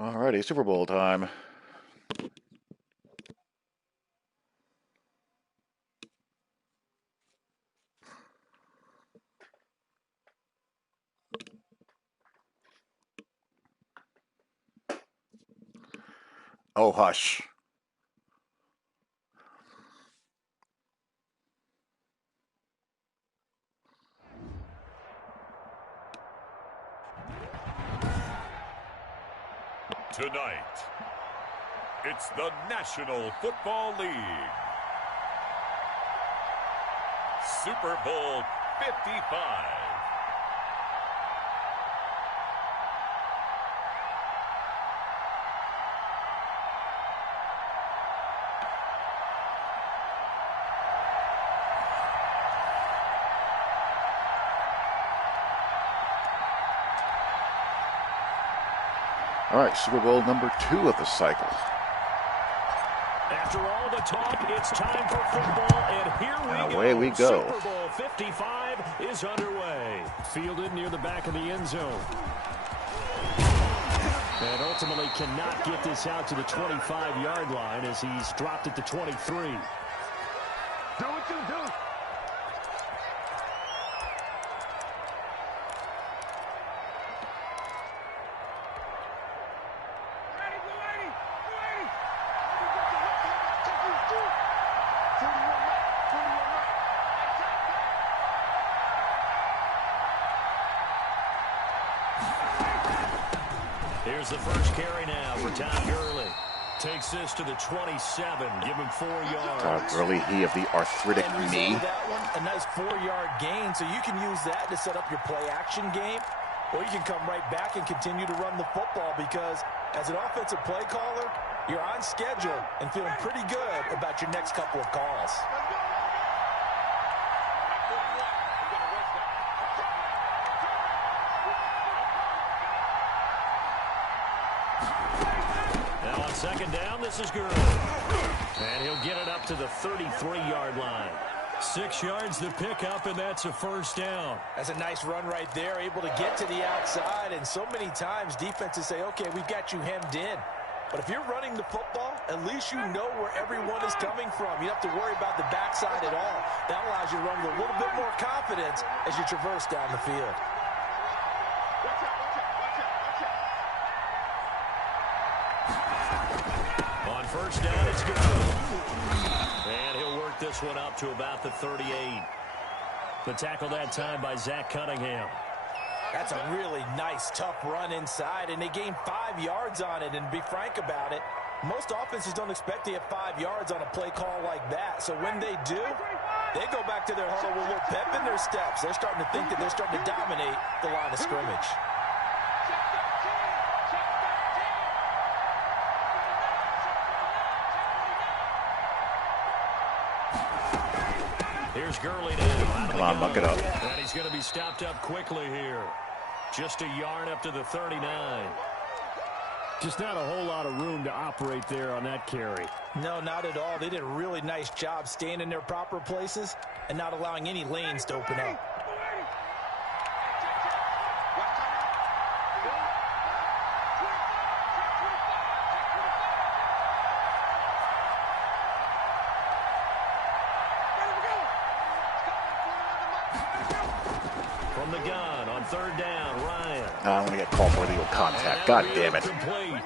Alrighty, Super Bowl time. Oh, hush. Tonight, it's the National Football League. Super Bowl 55. All right, Super Bowl number 2 of the cycle. After all the talk, it's time for football, and here we away we go. Super Bowl 55 is underway. Fielded near the back of the end zone. And ultimately cannot get this out to the 25-yard line as he's dropped at the 23. Do what you do. Here's the first carry now for Todd Gurley. Takes this to the 27. Give him 4 yards. Todd Gurley, he of the arthritic knee. That one, a nice 4-yard gain, so you can use that to set up your play-action game, or you can come right back and continue to run the football because as an offensive play caller, you're on schedule and feeling pretty good about your next couple of calls. Now on second down, this is Gurley. And he'll get it up to the 33-yard line. 6 yards to pick up, and that's a first down. That's a nice run right there, able to get to the outside. And so many times defenses say, okay, we've got you hemmed in. But if you're running the football, at least you know where everyone is coming from. You don't have to worry about the backside at all. That allows you to run with a little bit more confidence as you traverse down the field. On first down, it's Gurley. And he'll work this one up to about the 38. The tackle that time by Zach Cunningham. That's a really nice, tough run inside, and they gained 5 yards on it. And to be frank about it, most offenses don't expect to get 5 yards on a play call like that. So when they do, they go back to their huddle with a little pep in their steps. They're starting to think that they're starting to dominate the line of scrimmage. Here's Gurley now. Come on, muck it up. And he's going to be stopped up quickly here. Just a yard up to the 39. Just not a whole lot of room to operate there on that carry. No, not at all. They did a really nice job staying in their proper places and not allowing any lanes to open up. From the gun on third down, Ryan. I'm going to get called for illegal contact. God damn it. Complete.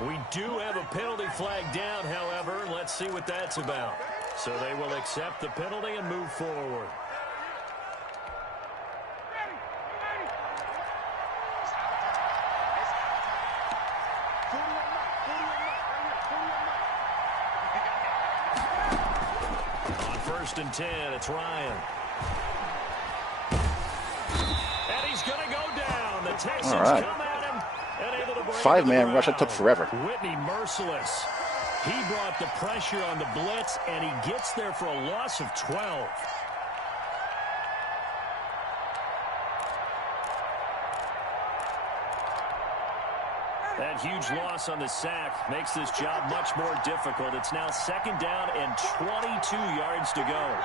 We do have a penalty flag down, however. Let's see what that's about. So they will accept the penalty and move forward. first and 10. It's Ryan. And he's going to go down. The Texans come at him and able to break 5-man rush. It took forever. Whitney merciless. He brought the pressure on the blitz, and he gets there for a loss of 12. That huge loss on the sack makes this job much more difficult. It's now second down and 22 yards to go.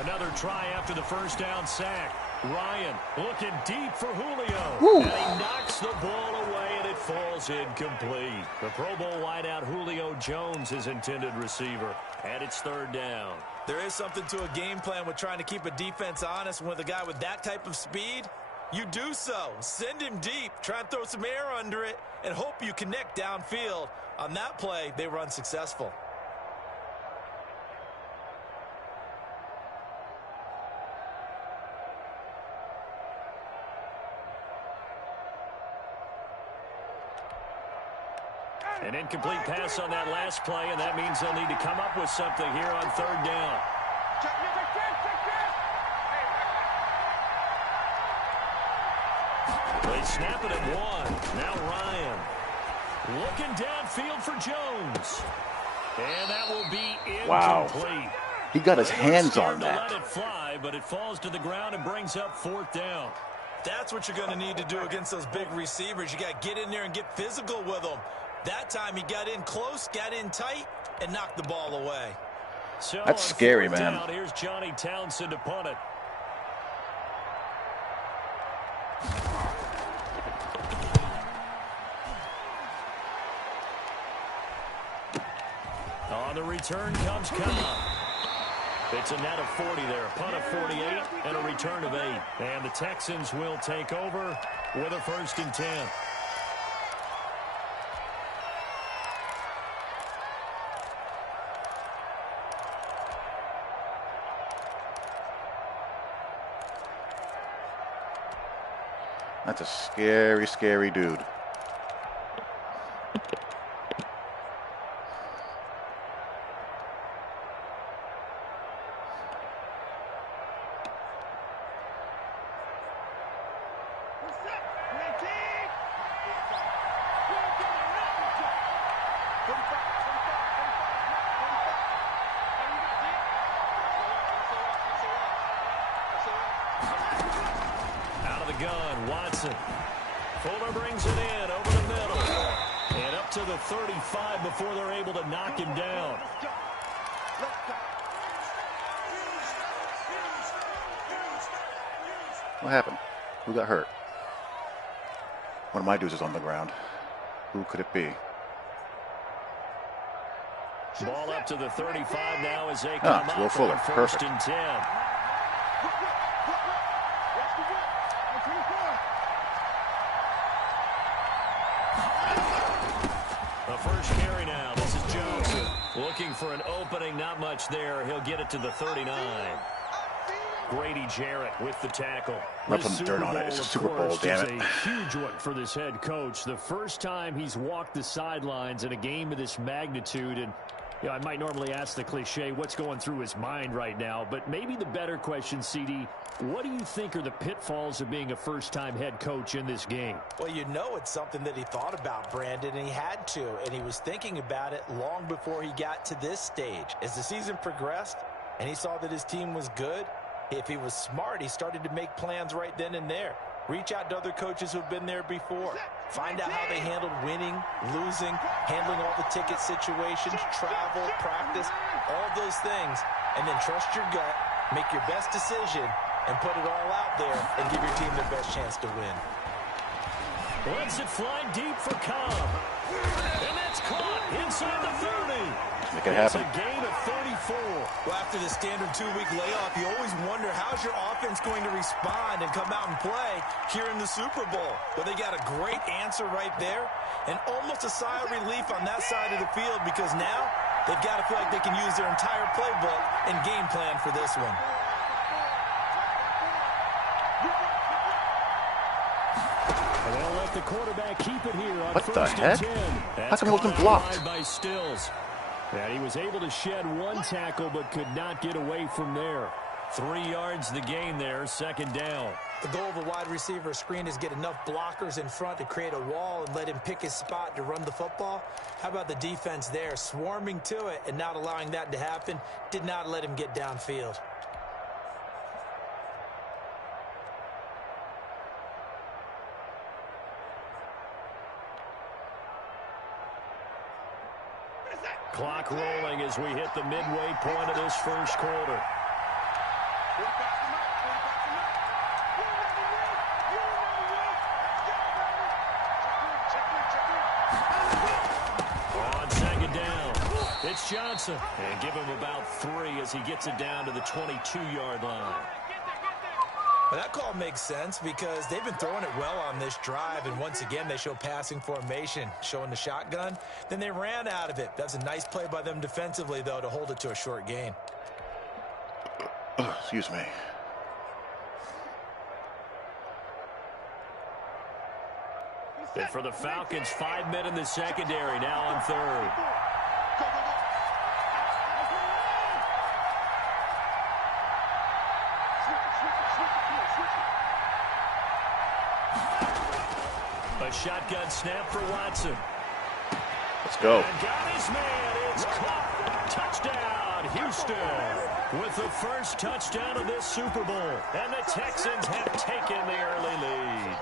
Another try after the first down sack. Ryan looking deep for Julio. Woo. And he knocks the ball away, and it falls incomplete. The Pro Bowl wideout Julio Jones, his intended receiver. And it's third down. There is something to a game plan with trying to keep a defense honest. With a guy with that type of speed, you do so. Send him deep. Try and throw some air under it and hope you connect downfield. On that play, they were unsuccessful. An incomplete pass on that last play, and that means they'll need to come up with something here on third down. They snap it at one. Now Ryan looking downfield for Jones. And that will be incomplete. Wow. He got his hands on that. Let it fly, but it falls to the ground and brings up fourth down. That's what you're going to need to do against those big receivers. You got to get in there and get physical with them. That time he got in close, got in tight, and knocked the ball away. So that's scary, man. Down, here's Johnny Townsend to punt it. On the return comes Cobb. It's a net of 40 there, a punt of 48, and a return of 8. And the Texans will take over with a first and 10. That's a scary, scary dude. Fuller brings it in over the middle. And up to the 35 before they're able to knock him down. What happened? Who got hurt? One of my dudes is on the ground. Who could it be? Ball up to the 35 now as they come Will up Fuller. on first Perfect. and 10. The first carry now. This is Jones looking for an opening. Not much there. He'll get it to the 39. Grady Jarrett with the tackle. Not putting dirt on it. It's a Super Bowl, damn it. A huge one for this head coach. The first time he's walked the sidelines in a game of this magnitude. And you know, I might normally ask the cliche, what's going through his mind right now? But maybe the better question, CD, what do you think are the pitfalls of being a first-time head coach in this game? Well, you know it's something that he thought about, Brandon, and he had to. And he was thinking about it long before he got to this stage. As the season progressed and he saw that his team was good, if he was smart, he started to make plans right then and there. Reach out to other coaches who've been there before. Find out how they handled winning, losing, handling all the ticket situations, travel, practice, all those things. And then trust your gut, make your best decision, and put it all out there and give your team their best chance to win. Lets it fly deep for Cobb. And that's caught inside the 30. Make it happen. It's a gain of 34. Well, after the standard 2-week layoff, you always wonder how's your offense going to respond and come out and play here in the Super Bowl. Well, they got a great answer right there and almost a sigh of relief on that side of the field because now they've got to feel like they can use their entire playbook and game plan for this one. And they'll let the quarterback keep it here on What the first heck? and 10. How come he wasn't blocked? By Stills. And he was able to shed one tackle but could not get away from there. 3 yards the gain there, second down. The goal of a wide receiver screen is get enough blockers in front to create a wall and let him pick his spot to run the football. How about the defense there, swarming to it and not allowing that to happen? Did not let him get downfield. Clock rolling as we hit the midway point of this first quarter. On second down, it's Johnson. And give him about 3 as he gets it down to the 22-yard line. Well, that call makes sense because they've been throwing it well on this drive, and once again they show passing formation, showing the shotgun. Then they ran out of it. That's a nice play by them defensively, though, to hold it to a short gain. Excuse me. And for the Falcons, 5 men in the secondary, now on third. A shotgun snap for Watson. Let's go. And got his man. It's caught. Touchdown, Houston. With the first touchdown of this Super Bowl. And the Texans have taken the early lead.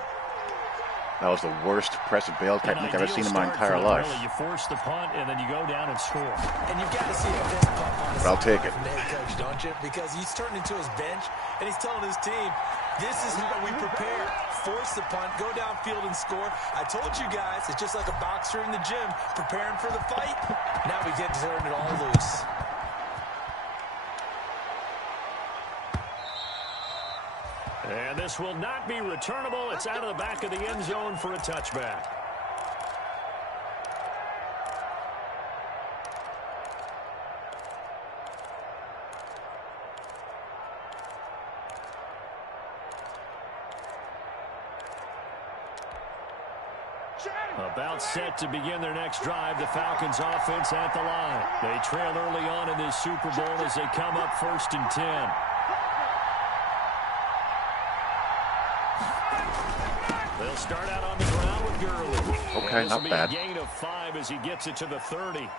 That was the worst press and bail technique I've ever seen in my entire life. Really. You force the punt, and then you go down and score. And you've got to see the fist pump on the But I'll take it. from the head coach, don't you? Because he's turned into his bench, and he's telling his team, this is how we prepare. Force the punt, go downfield and score. I told you guys, it's just like a boxer in the gym, preparing for the fight. Now we get to turn it all loose. And this will not be returnable. It's out of the back of the end zone for a touchback. About set to begin their next drive. The Falcons offense at the line. They trail early on in this Super Bowl as they come up first and 10. They'll start out on the ground with Gurley. Okay, not bad. A gain of 5 as he gets it to the 30.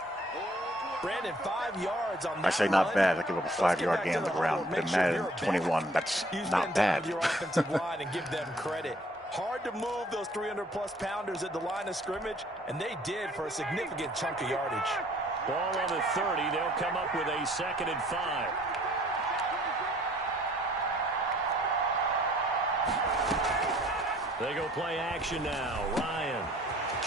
Brandon, 5 yards on that I say not run. bad. I give up a 5-yard gain on the ground. But in Madden 21, that's not bad. Your offensive line and give them credit. Hard to move those 300-plus pounders at the line of scrimmage, and they did for a significant chunk of yardage. Ball on the 30. They'll come up with a 2nd and 5. They go play action now. Ryan.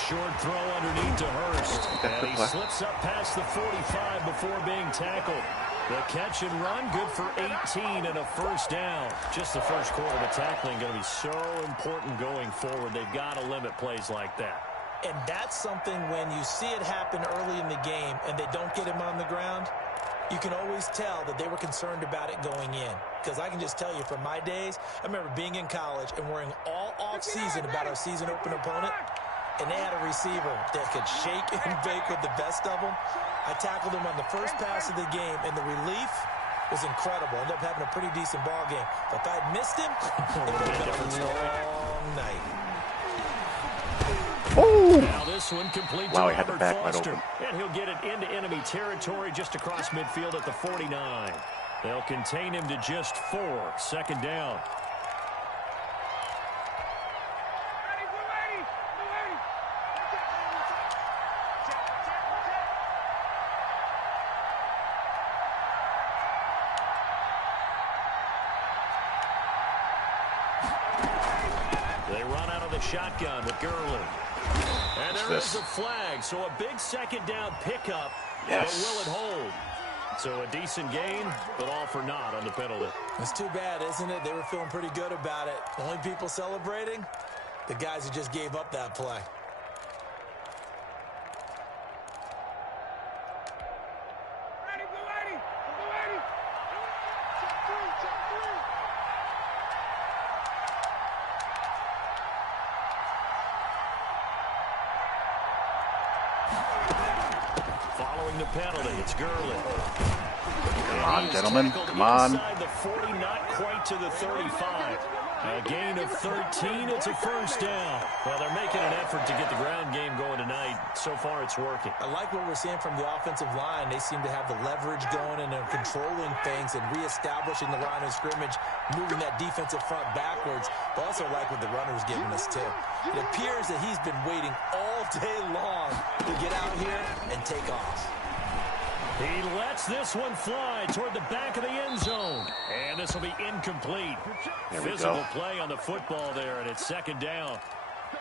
Short throw underneath to Hurst. And he slips up past the 45 before being tackled. The catch and run, good for 18 and a first down. Just the first quarter, the tackling going to be so important going forward. They've got to limit plays like that. And that's something when you see it happen early in the game and they don't get him on the ground, you can always tell that they were concerned about it going in. Because I can just tell you from my days, I remember being in college and worrying all off-season about our season open opponent. And they had a receiver that could shake and bake with the best of them. I tackled him on the first pass of the game, and the relief was incredible. Ended up having a pretty decent ball game. But if I had missed him, it would have been a long night. Oh! Now this one complete Wow, to he had the Robert back wide Foster. open. And he'll get it into enemy territory just across midfield at the 49. They'll contain him to just 4. 2nd down. They run out of the shotgun with Gurley. And there is a flag, so a big 2nd down pickup. Yes. But will it hold? So a decent gain, but all for naught on the penalty. It's too bad, isn't it? They were feeling pretty good about it. Only people celebrating, the guys who just gave up that play. penalty. It's Gurley. Come on, gentlemen. Come on. Inside the 40, not quite to the 35. A gain of 13. It's a first down. Well, they're making an effort to get the ground game going tonight. So far, it's working. I like what we're seeing from the offensive line. They seem to have the leverage going, and they're controlling things and reestablishing the line of scrimmage, moving that defensive front backwards. But also like what the runner's giving us, too. It appears that he's been waiting all day long to get out here and take off. He lets this one fly toward the back of the end zone. And this will be incomplete. Physical play on the football there, and it's second down.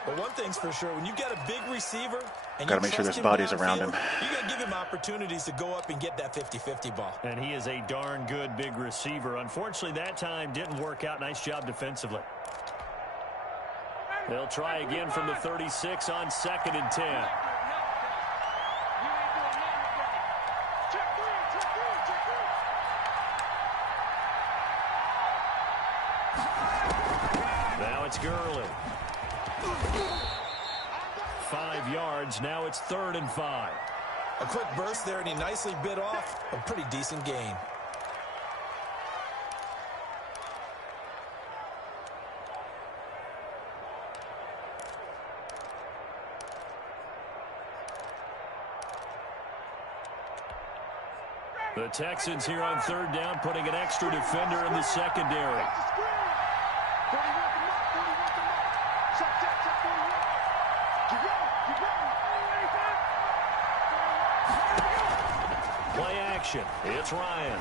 Well, one thing's for sure. When you've got a big receiver and got to make sure there's bodies around him. You got to give him opportunities to go up and get that 50-50 ball. And he is a darn good big receiver. Unfortunately, that time didn't work out. Nice job defensively. They'll try again from the 36 on 2nd and 10. Now it's Gurley. 5 yards. Now it's 3rd and 5. A quick burst there, and he nicely bit off a pretty decent gain. The Texans here on 3rd down, putting an extra defender in the secondary. Play action. It's Ryan.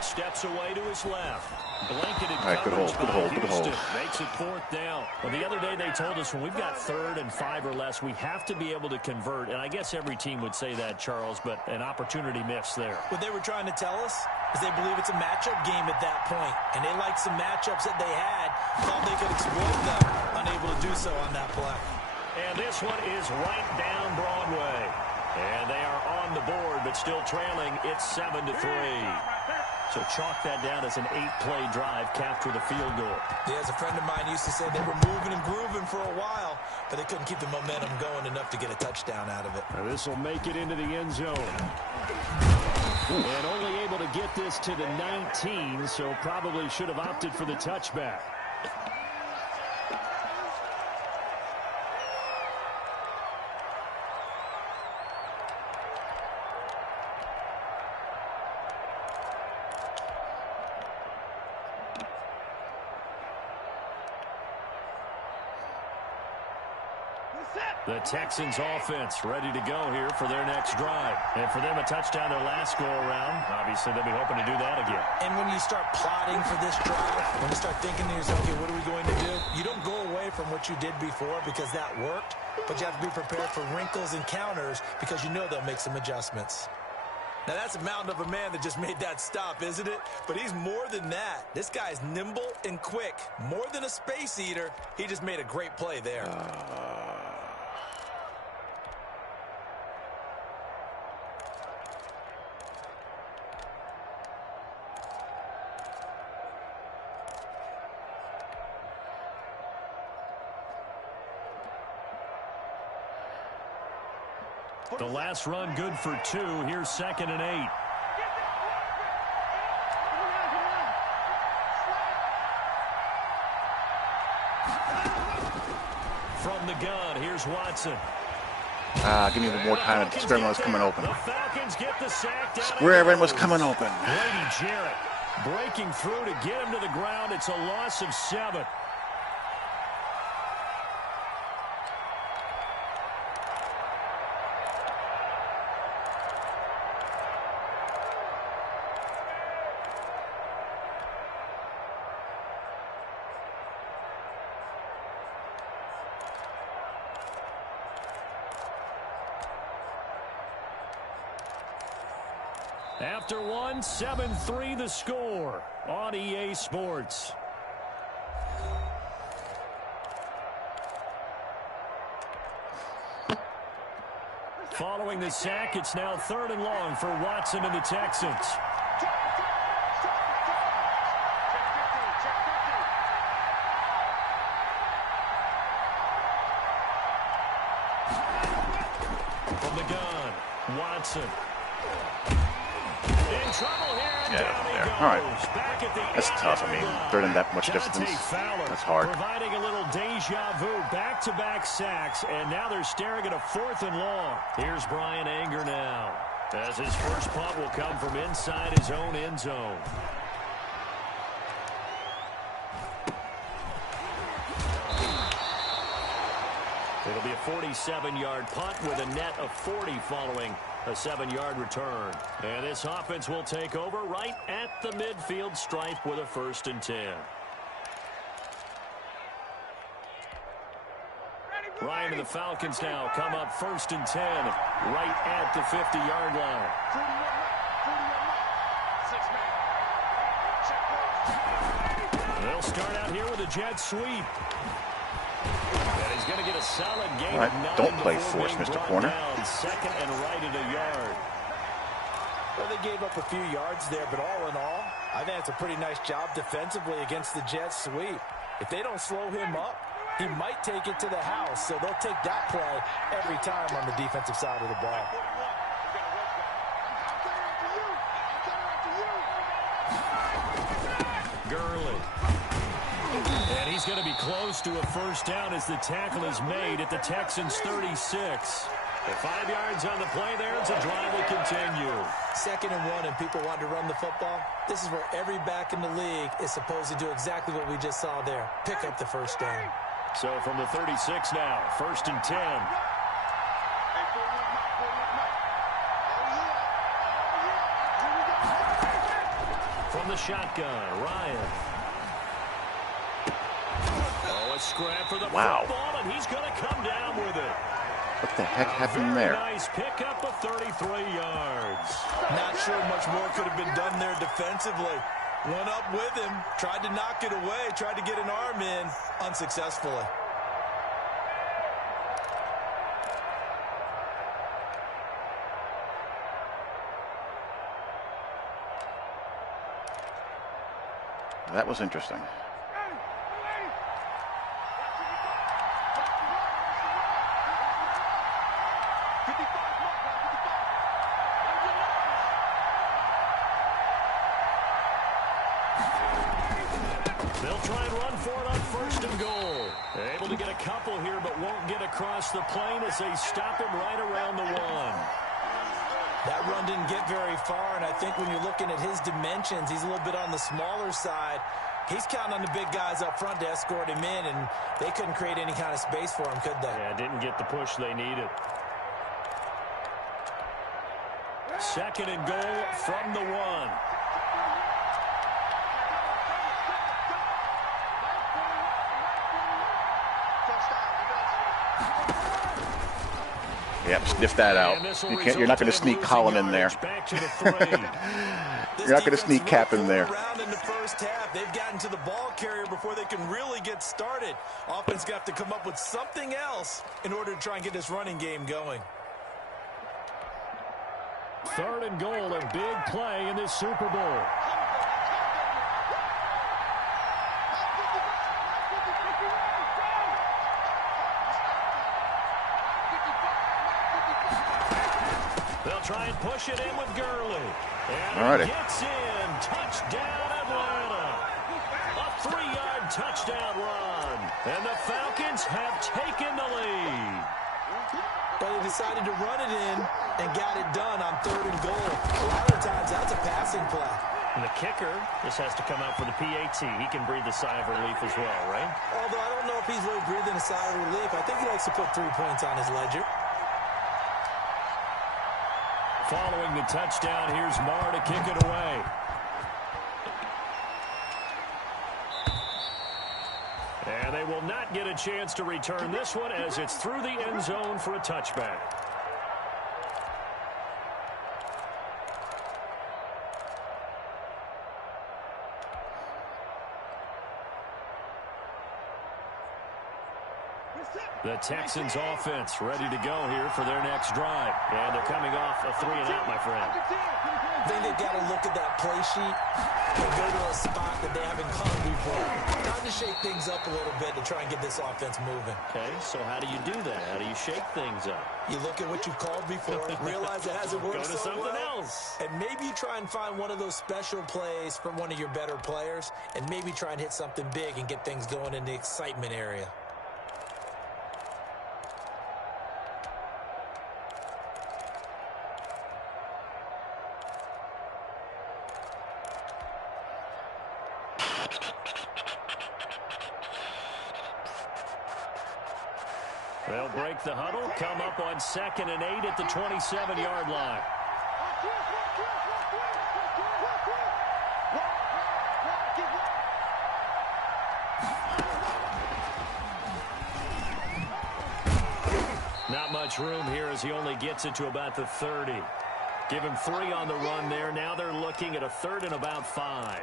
Steps away to his left. Blanketed coverage by Houston. Makes it 4th down. Well, the other day they told us when we've got 3rd and 5 or less, we have to be able to convert. And I guess every team would say that, Charles, but an opportunity missed there. What they were trying to tell us is they believe it's a matchup game at that point. And they liked some matchups that they had, thought they could exploit them, unable to do so on that play. And this one is right down Broadway. And they are on the board, but still trailing. It's 7-3. So chalk that down as an 8-play drive, capture the field goal. Yeah, as a friend of mine used to say, they were moving and grooving for a while, but they couldn't keep the momentum going enough to get a touchdown out of it. Now this will make it into the end zone. And only able to get this to the 19, so probably should have opted for the touchback. The Texans offense ready to go here for their next drive. And for them, a touchdown their last go-around. Obviously, they'll be hoping to do that again. And when you start plotting for this drive, when you start thinking to yourself, okay, what are we going to do? You don't go away from what you did before because that worked, but you have to be prepared for wrinkles and counters because you know they'll make some adjustments. Now, that's a mountain of a man that just made that stop, isn't it? But he's more than that. This guy's nimble and quick. More than a space eater, he just made a great play there. The last run good for 2. Here's 2nd and 8. From the gun, here's Watson. Give me a little more time. The square was coming open. The Falcons get the sack down. Square was coming open. Brady Jarrett breaking through to get him to the ground. It's a loss of 7. After 1, 7-3 the score on EA Sports. Following the sack, it's now 3rd and long for Watson and the Texans. From the gun, Watson. In trouble here, and down he goes. All right. Back at the That's tough. I mean, third and that much distance. That's hard. Providing a little deja vu. Back-to-back sacks, and now they're staring at a 4th and long. Here's Brian Anger now, as his first punt will come from inside his own end zone. It'll be a 47-yard punt with a net of 40 following a 7-yard return. And this offense will take over right at the midfield stripe with a 1st and 10. Ryan and the Falcons now come up 1st and 10 right at the 50-yard line. They'll start out here with a jet sweep. And he's going to get a solid gain. All right, don't play force, Mr. Corner. Down, 2nd and right at a yard. Well, they gave up a few yards there, but all in all, I think it's a pretty nice job defensively against the jet sweep. If they don't slow him up, he might take it to the house, so they'll take that play every time on the defensive side of the ball. Gurley. And he's going to be close to a 1st down as the tackle is made at the Texans' 36. The 5 yards on the play there as the drive will continue. 2nd and 1 and people want to run the football. This is where every back in the league is supposed to do exactly what we just saw there. Pick up the 1st down. So from the 36 now, 1st and 10. From the shotgun, Ryan. Oh, a scrap for the football, and he's going to come down with it. What the heck happened there? Nice pickup of 33 yards. Not sure much more could have been done there defensively. Went up with him, tried to knock it away, tried to get an arm in, unsuccessfully. That was interesting. They'll try and run for it on 1st and goal. They're able to get a couple here, but won't get across the plane as they stop him right around the 1. That run didn't get very far, and I think when you're looking at his dimensions, he's a little bit on the smaller side. He's counting on the big guys up front to escort him in, and they couldn't create any kind of space for him, could they? Yeah, didn't get the push they needed. 2nd and goal from the 1. Yep, sniff that out. You're not going to sneak Colin in there. You're not going to sneak Cap in there. In the first half, they've gotten to the ball carrier before they can really get started. Offense got to come up with something else in order to try and get this running game going. 3rd and goal, a big play in this Super Bowl. They'll try and push it in with Gurley. And he gets in. Touchdown, Atlanta. A 3-yard touchdown run. And the Falcons have taken the lead. But they decided to run it in and got it done on 3rd and goal. A lot of times that's a passing play. And the kicker just has to come out for the PAT. He can breathe a sigh of relief as well, right? Although I don't know if he's really breathing a sigh of relief. I think he likes to put 3 points on his ledger. Following the touchdown, here's Marr to kick it away. And they will not get a chance to return this one as it's through the end zone for a touchback. The Texans offense ready to go here for their next drive. And they're coming off a 3-and-out, my friend. I think they've got to look at that play sheet and go to a spot that they haven't gone before. Time to shake things up a little bit to try and get this offense moving. Okay, so how do you do that? How do you shake things up? You look at what you've called before, realize it hasn't worked Go to so something well, else. and maybe you try and find one of those special plays from one of your better players, and maybe try and hit something big and get things going in the excitement area. They'll break the huddle, come up on 2nd and 8 at the 27-yard line. Not much room here as he only gets it to about the 30. Give him 3 on the run there. Now they're looking at a 3rd and about 5.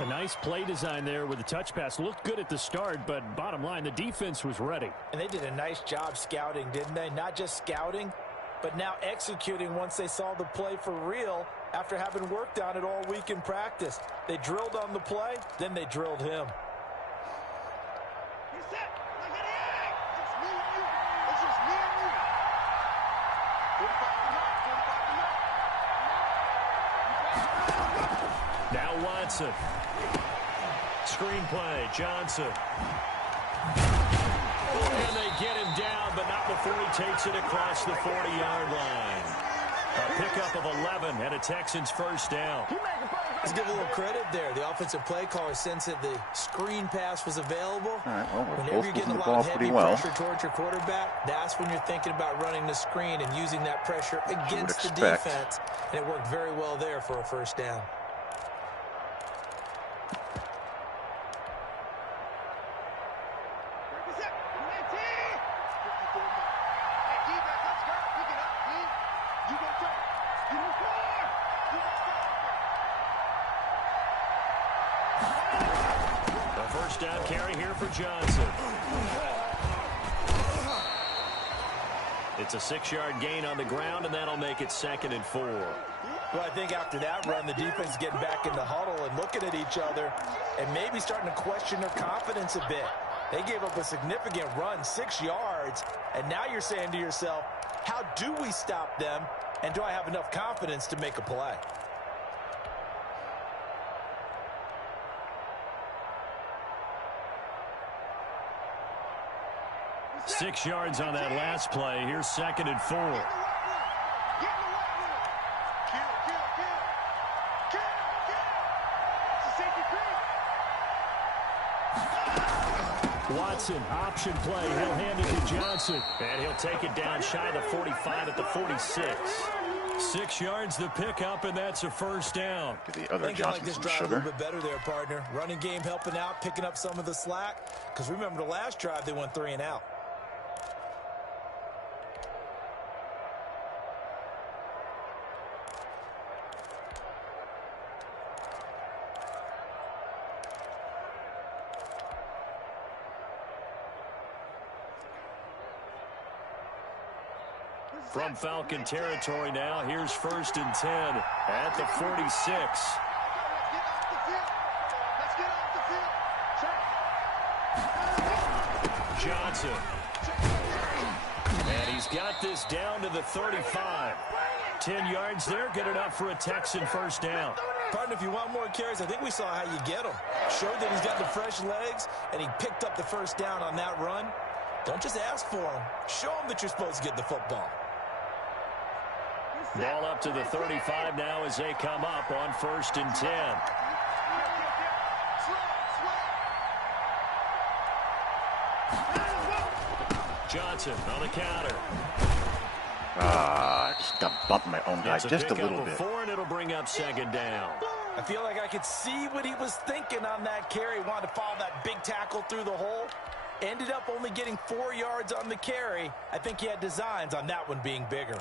A nice play design there with the touch pass. Looked good at the start, but bottom line, the defense was ready. And they did a nice job scouting, didn't they? Not just scouting, but now executing once they saw the play for real after having worked on it all week in practice. They drilled on the play, then they drilled him. Now Watson. Screenplay, Johnson. And they get him down, but not before he takes it across the 40-yard line. A pickup of 11 and a Texans first down. Let's give a little credit there. The offensive play caller sensed that the screen pass was available. All right, well, we're Whenever both you're moving getting a the lot ball of pretty heavy well. pressure towards your quarterback, that's when you're thinking about running the screen and using that pressure against the expect. defense. And it worked very well there for a first down. First down carry here for Johnson. It's a 6-yard gain on the ground, and that'll make it 2nd and 4. Well, I think after that run, the defense is getting back in the huddle and looking at each other and maybe starting to question their confidence a bit. They gave up a significant run, 6 yards, and now you're saying to yourself, how do we stop them, and do I have enough confidence to make a play? Six yards on that last play. Here's 2nd and 4. Watson, option play. He'll hand it to Johnson. And he'll take it down shy of the 45 at the 46. 6 yards the pickup, and that's a first down. Give the other I think I like Johnson this some drive a sugar. little bit better there, partner. Running game helping out, picking up some of the slack. Because remember the last drive, they went 3 and out. From Falcon territory now, here's 1st and 10 at the 46. Johnson. And he's got this down to the 35. 10 yards there, good enough for a Texan first down. Partner, if you want more carries, I think we saw how you get them. Showed that he's got the fresh legs, and he picked up the first down on that run. Don't just ask for him. Show him that you're supposed to get the football. Ball up to the 35 now as they come up on 1st and 10. Johnson on the counter. I just got bumped my own guy just a little bit. 4, and it'll bring up 2nd down. I feel like I could see what he was thinking on that carry. Wanted to follow that big tackle through the hole. Ended up only getting 4 yards on the carry. I think he had designs on that one being bigger.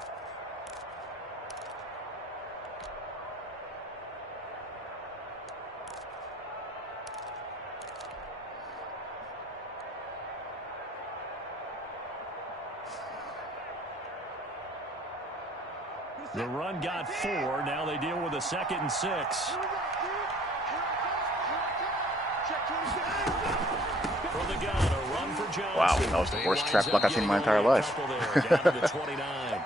The run got 4. Now they deal with a 2nd and 6. From the gun, a run for Johnson. Wow, that was the worst trap block I've seen in my entire life. Down to the 29.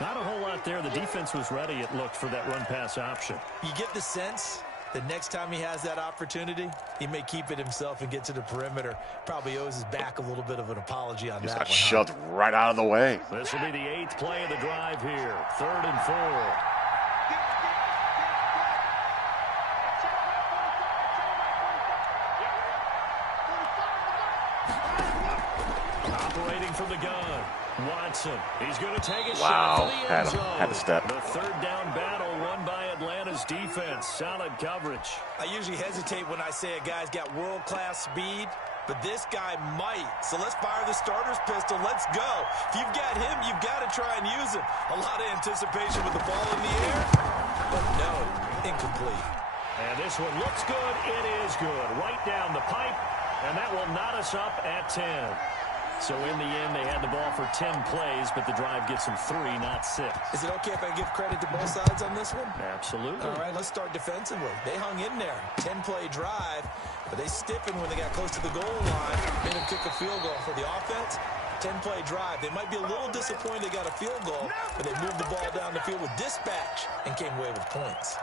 Not a whole lot there. The defense was ready, it looked, for that run-pass option. You get the sense that next time he has that opportunity, he may keep it himself and get to the perimeter. Probably owes his back a little bit of an apology on that one. Got shoved right out of the way. This will be the 8th play of the drive here. 3rd and 4. Operating from the gun, Watson. He's going to take a shot for the end zone. Had to step. The 3rd down battle won by Atlanta's defense. Solid coverage. I usually hesitate when I say a guy's got world-class speed, but this guy might. So let's fire the starter's pistol. Let's go. If you've got him, you've got to try and use him. A lot of anticipation with the ball in the air, but no, incomplete. And this one looks good. It is good. Right down the pipe, and that will knot us up at 10. So in the end, they had the ball for 10 plays, but the drive gets them 3, not 6. Is it okay if I give credit to both sides on this one? Absolutely. All right, let's start defensively. They hung in there. 10-play drive, but they stiffened when they got close to the goal line. Made them kick a field goal for the offense. 10-play drive. They might be a little disappointed they got a field goal, but they moved the ball down the field with dispatch and came away with points.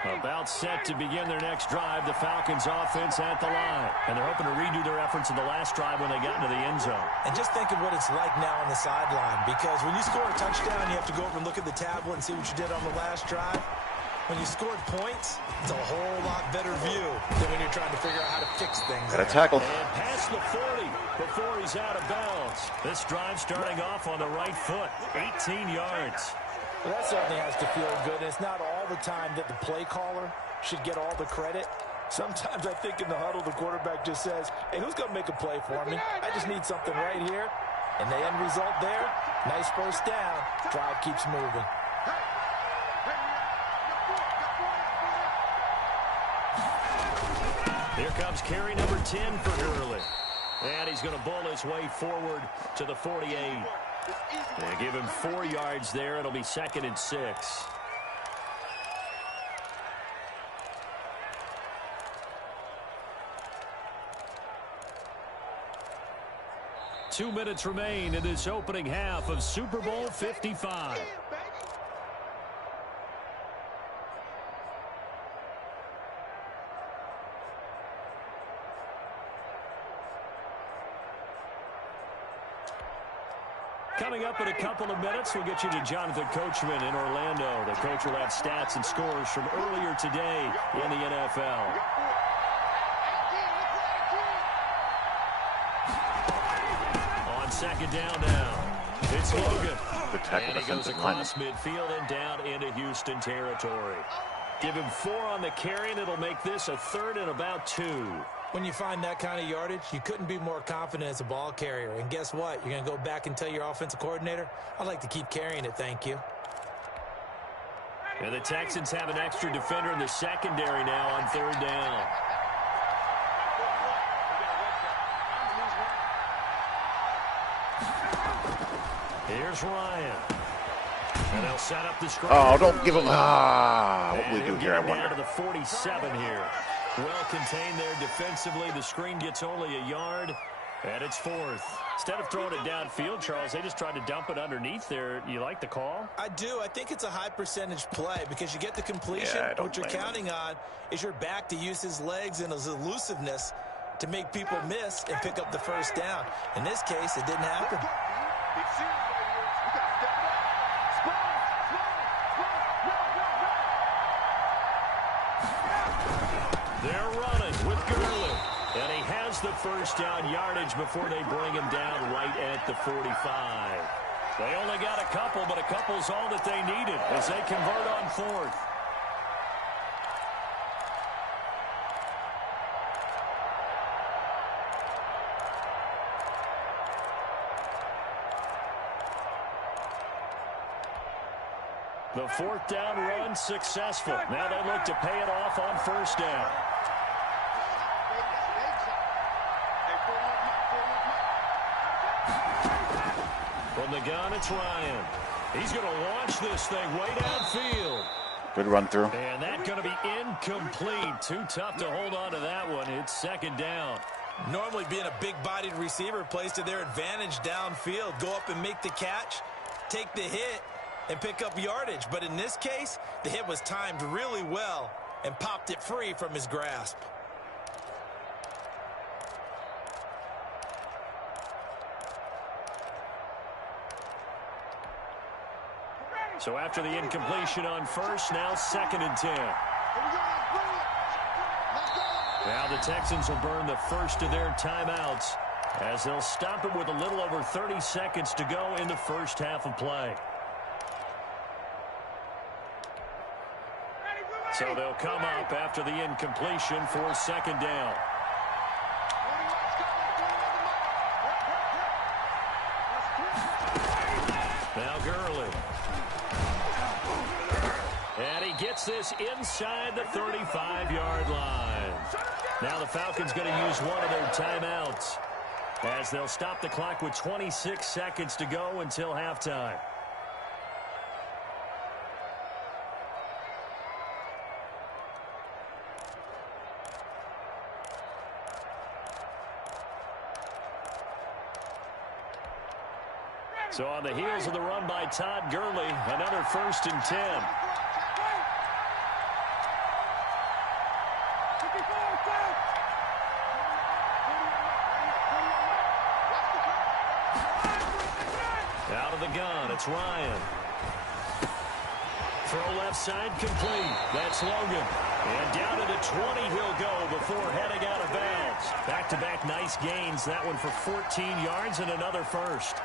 About set to begin their next drive, the Falcons offense at the line. And they're hoping to redo their efforts in the last drive when they got into the end zone. And just think of what it's like now on the sideline, because when you score a touchdown, you have to go over and look at the tablet and see what you did on the last drive. When you scored points, it's a whole lot better view than when you're trying to figure out how to fix things. Got a tackle. And past the 40 before he's out of bounds. This drive starting off on the right foot, 18 yards. Well, that certainly has to feel good. It's not all the time that the play caller should get all the credit. Sometimes I think in the huddle, the quarterback just says, hey, who's going to make a play for me? I just need something right here. And the end result there, nice first down. Drive keeps moving. Here comes carry number 10 for Gurley. And he's going to bull his way forward to the 48. They give him 4 yards there. It'll be 2nd and 6. Two minutes remain in this opening half of Super Bowl 55. Coming up in a couple of minutes, we'll get you to Jonathan Coachman in Orlando. The coach will have stats and scores from earlier today in the NFL. On 2nd down now, it's Logan. Good tackle, and he goes across midfield and down into Houston territory. Give him 4 on the carry, and it'll make this a 3rd and about 2. When you find that kind of yardage, you couldn't be more confident as a ball carrier. And guess what? You're going to go back and tell your offensive coordinator, I'd like to keep carrying it, thank you. And the Texans have an extra defender in the secondary now on 3rd down. Here's Ryan. And they'll set up the screen. Oh, don't give him. What will we do here, I wonder. Down to the 47 here. Well contained there defensively. The screen gets only a yard, and it's 4th. Instead of throwing it downfield, Charles, they just tried to dump it underneath there. You like the call? I do. I think it's a high percentage play because you get the completion. Yeah, what you're counting on is your back to use his legs and his elusiveness to make people miss and pick up the first down. In this case, it didn't happen. They're running with Gurley. And he has the first down yardage before they bring him down right at the 45. They only got a couple, but a couple's all that they needed as they convert on 4th. The 4th down run successful. Now they look to pay it off on 1st down. From the gun, it's Ryan. He's going to launch this thing way downfield. Good run through. And that's going to be incomplete. Too tough to hold on to that one. It's second down. Normally being a big-bodied receiver plays to their advantage downfield. Go up and make the catch, take the hit, and pick up yardage. But in this case, the hit was timed really well and popped it free from his grasp. So after the incompletion on first, now 2nd and 10. Now the Texans will burn the first of their timeouts as they'll stop it with a little over 30 seconds to go in the first half of play. So they'll come up after the incompletion for 2nd down. Now Gurley. And he gets this inside the 35-yard line. Now the Falcons going to use one of their timeouts as they'll stop the clock with 26 seconds to go until halftime. So on the heels of the run by Todd Gurley, another 1st and 10. Out of the gun, it's Ryan. Throw left side complete. That's Logan. And down to the 20 he'll go before heading out of bounds. Back-to-back nice gains. That one for 14 yards and another first.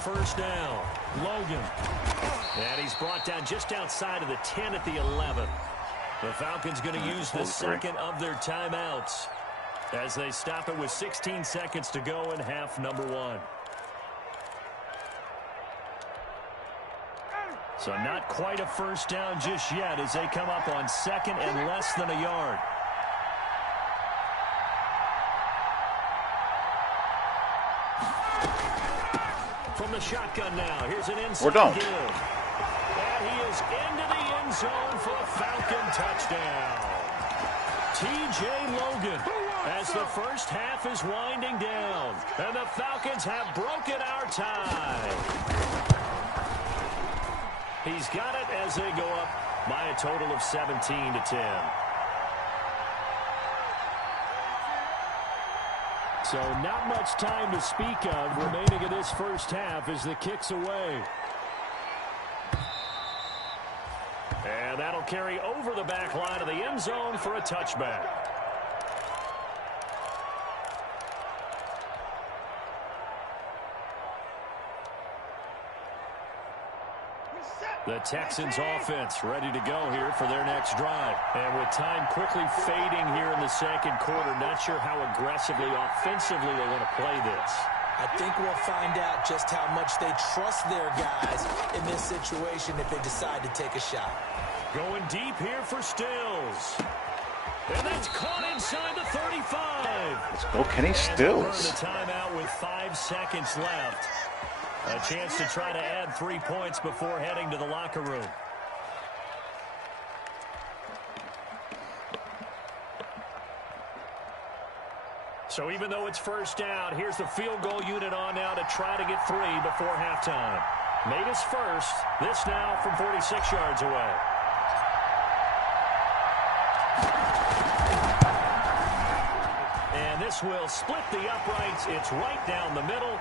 First down, Logan. And he's brought down just outside of the 10 at the 11. The Falcons going to use the second of their timeouts as they stop it with 16 seconds to go in half number 1. So not quite a first down just yet as they come up on 2nd and less than a yard. From the shotgun now. Here's an inside We're done. give. And he is into the end zone for a Falcon touchdown. T.J. Logan as the first half is winding down. And the Falcons have broken our tie. He's got it as they go up by a total of 17-10. So not much time to speak of remaining in this first half as the kick's away. And that'll carry over the back line of the end zone for a touchback. The Texans offense ready to go here for their next drive. And with time quickly fading here in the second quarter, not sure how aggressively, offensively they want to play this. I think we'll find out just how much they trust their guys in this situation if they decide to take a shot. Going deep here for Stills. And that's caught inside the 35. Let's go, Kenny Stills. And the timeout with 5 seconds left. A chance to try to add 3 points before heading to the locker room. So even though it's first down, here's the field goal unit on now to try to get 3 before halftime. Made his first. This now from 46 yards away. And this will split the uprights. It's right down the middle.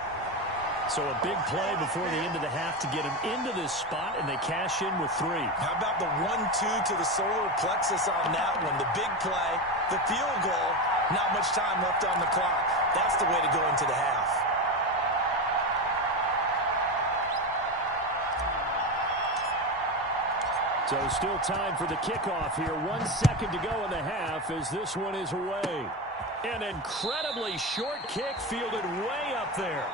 So a big play before the end of the half to get him into this spot, and they cash in with 3. How about the 1-2 to the solar plexus on that one? The big play, the field goal, not much time left on the clock. That's the way to go into the half. So still time for the kickoff here. 1 second to go in the half as this one is away. An incredibly short kick fielded way up there.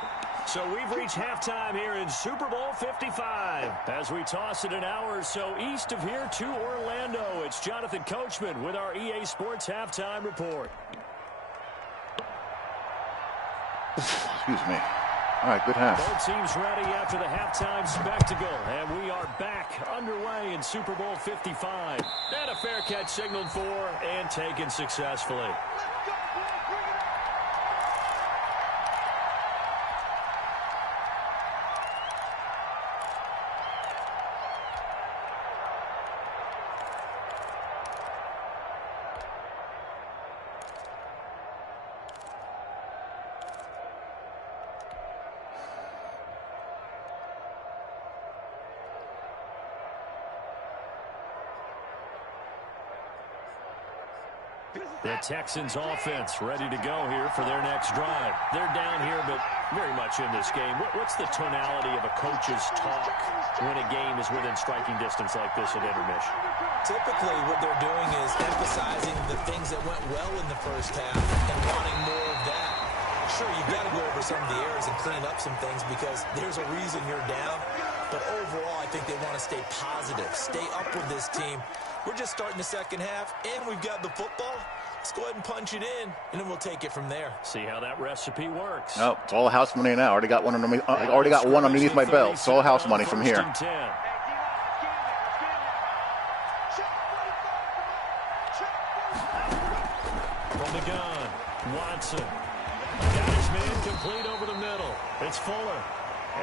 So we've reached halftime here in Super Bowl 55. As we toss it an hour or so east of here to Orlando, it's Jonathan Coachman with our EA Sports Halftime Report. Excuse me. All right, good half. Both teams ready after the halftime spectacle, and we are back underway in Super Bowl 55. And a fair catch signaled for and taken successfully. The Texans offense ready to go here for their next drive. They're down here, but very much in this game. What's the tonality of a coach's talk when a game is within striking distance like this at intermission? Typically, what they're doing is emphasizing the things that went well in the first half and wanting more of that. Sure, you've got to go over some of the errors and clean up some things because there's a reason you're down. But overall, I think they want to stay positive, stay up with this team. We're just starting the second half, and we've got the football. Let's go ahead and punch it in, and then we'll take it from there. See how that recipe works. No, it's all house money now. I already got one underneath my belt. It's all house money from here. From the gun, Watson. Got his man complete over the middle. It's Fuller.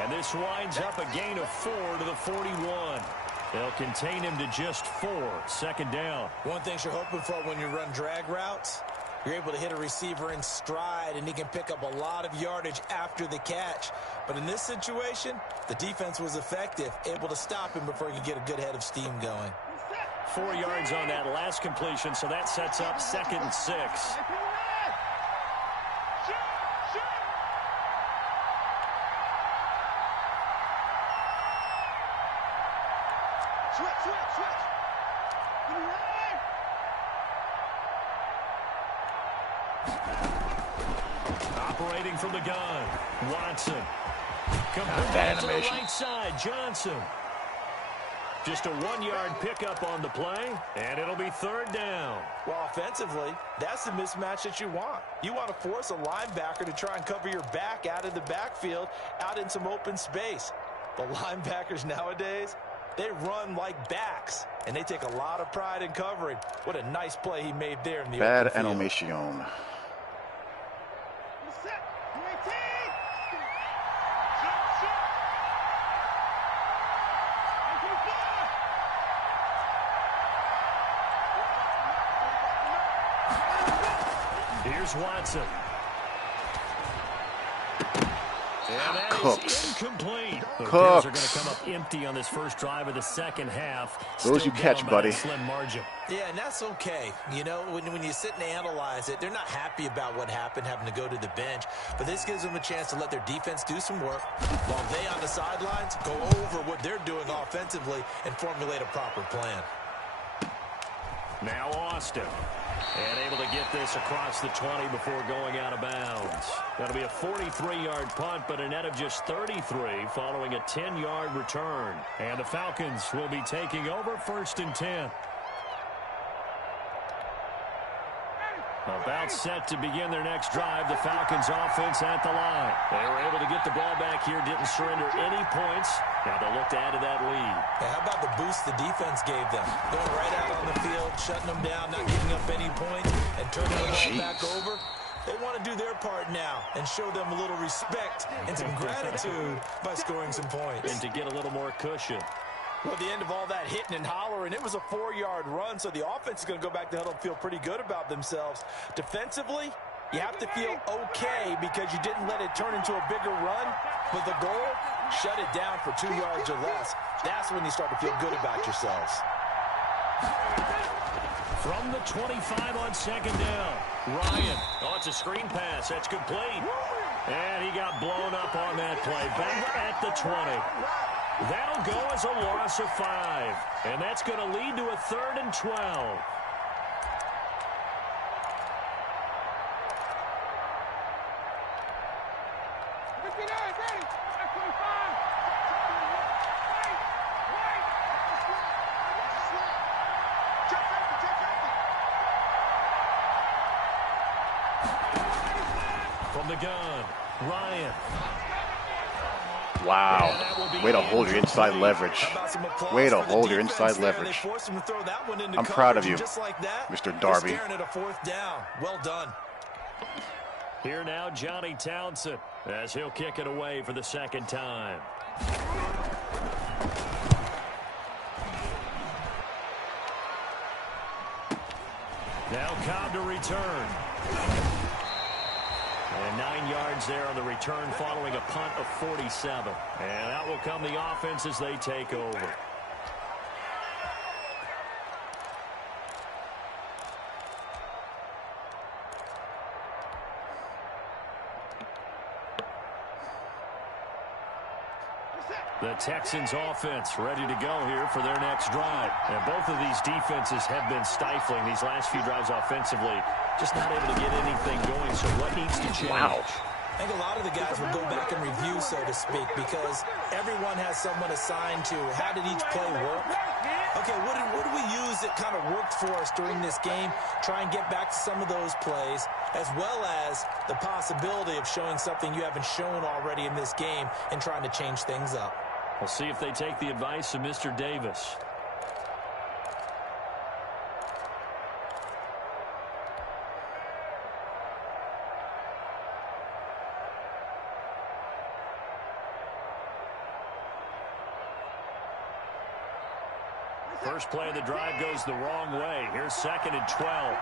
And this winds up a gain of 4 to the 41. They'll contain him to just 4. Second down. One thing you're hoping for when you run drag routes, you're able to hit a receiver in stride, and he can pick up a lot of yardage after the catch. But in this situation, the defense was effective, able to stop him before he could get a good head of steam going. 4 yards on that last completion, so that sets up 2nd and 6. Operating from the gun, Watson. Bad to the right side, Johnson. Just a 1-yard pickup on the play, and it'll be 3rd down. Well, offensively, that's the mismatch that you want. You want to force a linebacker to try and cover your back out of the backfield, out in some open space. The linebackers nowadays, they run like backs, and they take a lot of pride in covering. What a nice play he made there in the Bad open field. animation. Here's Watson. And that is incomplete. The Bears are going to come up empty on this first drive of the second half. Those you catch, buddy. Slim margin. Yeah, and that's okay. You know, when you sit and analyze it, they're not happy about what happened, having to go to the bench. But this gives them a chance to let their defense do some work while they on the sidelines go over what they're doing offensively and formulate a proper plan. Now Austin. And able to get this across the 20 before going out of bounds. That'll be a 43-yard punt, but a net of just 33 following a 10-yard return. And the Falcons will be taking over 1st and 10. About set to begin their next drive, the Falcons offense at the line. They were able to get the ball back here, didn't surrender any points. Now they'll look to add to that lead. Hey, how about the boost the defense gave them? Going right out on the field, shutting them down, not giving up any points, and turning the ball back over. They want to do their part now and show them a little respect and some gratitude by scoring some points. And to get a little more cushion. Well, at the end of all that hitting and hollering, it was a 4-yard run, so the offense is going to go back to the huddle and feel pretty good about themselves. Defensively, you have to feel okay because you didn't let it turn into a bigger run. But the goal, shut it down for 2 yards or less. That's when you start to feel good about yourselves. From the 25 on 2nd down, Ryan. Oh, it's a screen pass. That's complete. And he got blown up on that play. Back at the 20. That'll go as a loss of 5. And that's going to lead to a 3rd and 12. From the gun, Ryan. Wow. Way to hold your inside leverage. Way to hold your inside leverage. I'm proud of you, Mr. Darby. Well done. Here now, Johnny Townsend, as he'll kick it away for the second time. Now Cobb to return. And 9 yards there on the return following a punt of 47. And out will come the offense as they take over. The Texans offense ready to go here for their next drive. And both of these defenses have been stifling these last few drives offensively. Just not able to get anything going. So what needs to change? Wow. I think a lot of the guys will go back and review, so to speak, because everyone has someone assigned to how did each play work. Okay, what do we use that kind of worked for us during this game? Try and get back to some of those plays, as well as the possibility of showing something you haven't shown already in this game and trying to change things up. We'll see if they take the advice of Mr. Davis. First play of the drive goes the wrong way. Here's 2nd and 12.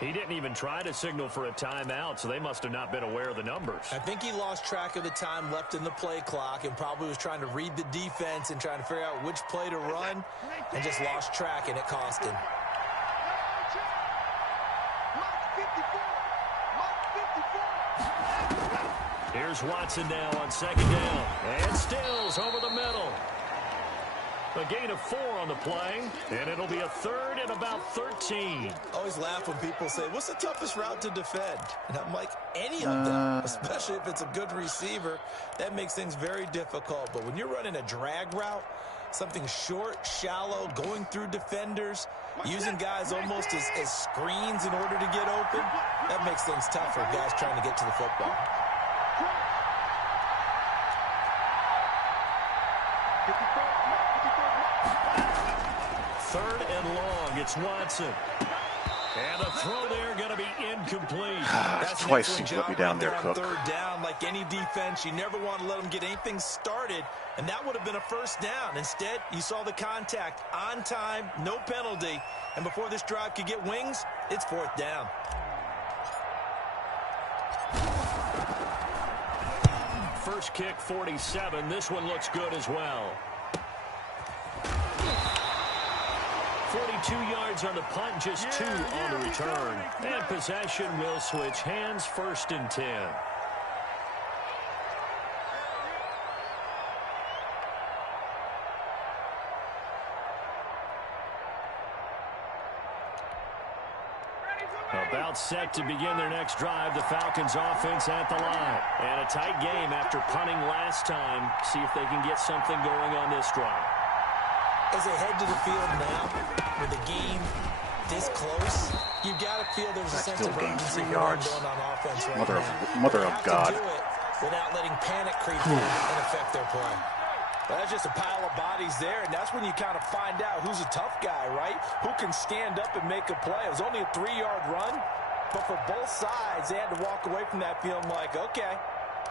He didn't even try to signal for a timeout, so they must have not been aware of the numbers. I think he lost track of the time left in the play clock and probably was trying to read the defense and trying to figure out which play to run and just lost track, and it cost him. Here's Watson now on 2nd down. And Stills over the middle. A gain of 4 on the play, and it'll be a 3rd and about 13. I always laugh when people say, what's the toughest route to defend? And I'm like, any of them, especially if it's a good receiver. That makes things very difficult. But when you're running a drag route, something short, shallow, going through defenders, using guys almost as screens in order to get open, that makes things tough for guys trying to get to the football. Third and long, it's Watson. And the throw there going to be incomplete. Twice he put me down there, Cook. Third down, like any defense, you never want to let them get anything started, and that would have been a first down. Instead, you saw the contact on time, no penalty, and before this drive could get wings, it's 4th down. First kick, 47. This one looks good as well. 42 yards on the punt, just 2 on the return. And possession will switch hands, 1st and 10. About set to begin their next drive, the Falcons offense at the line. And a tight game after punting last time. See if they can get something going on this drive. As they head to the field now, with the game this close, you've got to feel there's a sense of urgency going on offense right now. Mother of God. Do it without letting panic creep in and affect their play. Well, that's just a pile of bodies there, and that's when you kind of find out who's a tough guy, right? Who can stand up and make a play. It was only a 3-yard run, but for both sides, they had to walk away from that feeling like, okay,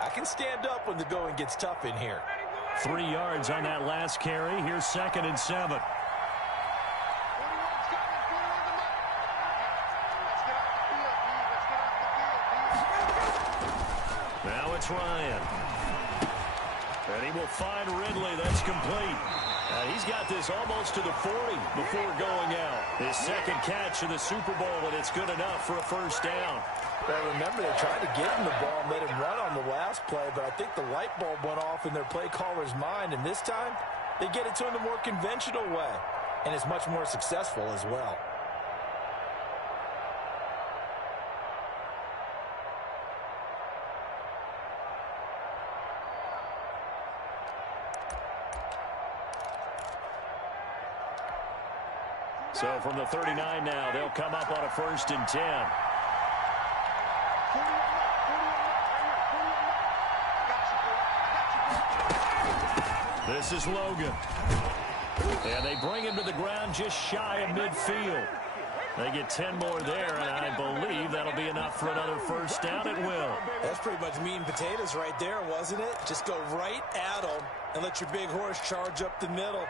I can stand up when the going gets tough in here. 3 yards on that last carry. Here's 2nd and 7. Now it's Ryan. And he will find Ridley. That's complete. He's got this almost to the 40 before going out. His 2nd catch of the Super Bowl, and it's good enough for a 1st down. Well, remember, they tried to get him the ball and let him run on the last play, but I think the light bulb went off in their play caller's mind, and this time they get it to him the more conventional way, and it's much more successful as well. So from the 39 now, they'll come up on a 1st and 10. This is Logan. And they bring him to the ground just shy of midfield. They get 10 more there, and I believe that'll be enough for another 1st down at will. That's pretty much meat and potatoes right there, wasn't it? Just go right at them and let your big horse charge up the middle.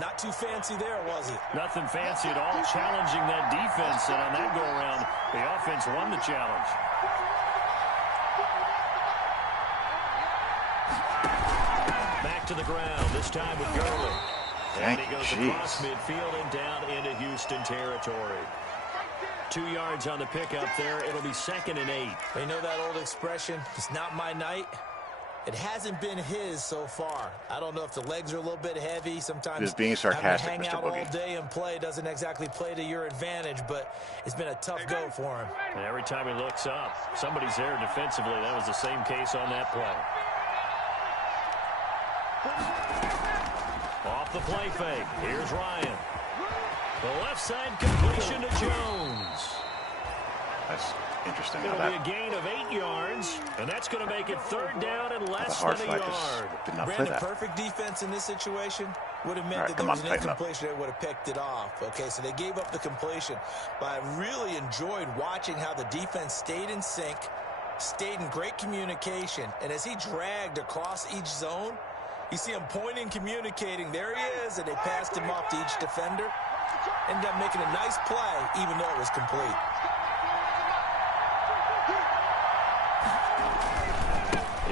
Not too fancy there, was it? Nothing fancy at all, challenging that defense, and on that go-around, the offense won the challenge. Back to the ground, this time with Gurley. And he goes across midfield and down into Houston territory. 2 yards on the pickup there. It'll be 2nd and 8. You know that old expression, it's not my night? It hasn't been his so far. I don't know if the legs are a little bit heavy. Sometimes just being sarcastic, hang Mr. out Boogie. all day and play doesn't exactly play to your advantage, but it's been a tough go for him. And every time he looks up, somebody's there defensively. That was the same case on that play. Off the play fake. Here's Ryan. The left side completion to Jones. That's interesting. It'll be a gain of 8 yards, and that's going to make it 3rd down and less than a yard. Did not play Brandon, that. perfect defense in this situation would have meant All right, that come there on, was an tighten up. incompletion that would have picked it off. Okay, so they gave up the completion, but I really enjoyed watching how the defense stayed in sync, stayed in great communication, and as he dragged across each zone, you see him pointing, communicating. There he is, and they passed him off to each defender. Ended up making a nice play, even though it was complete.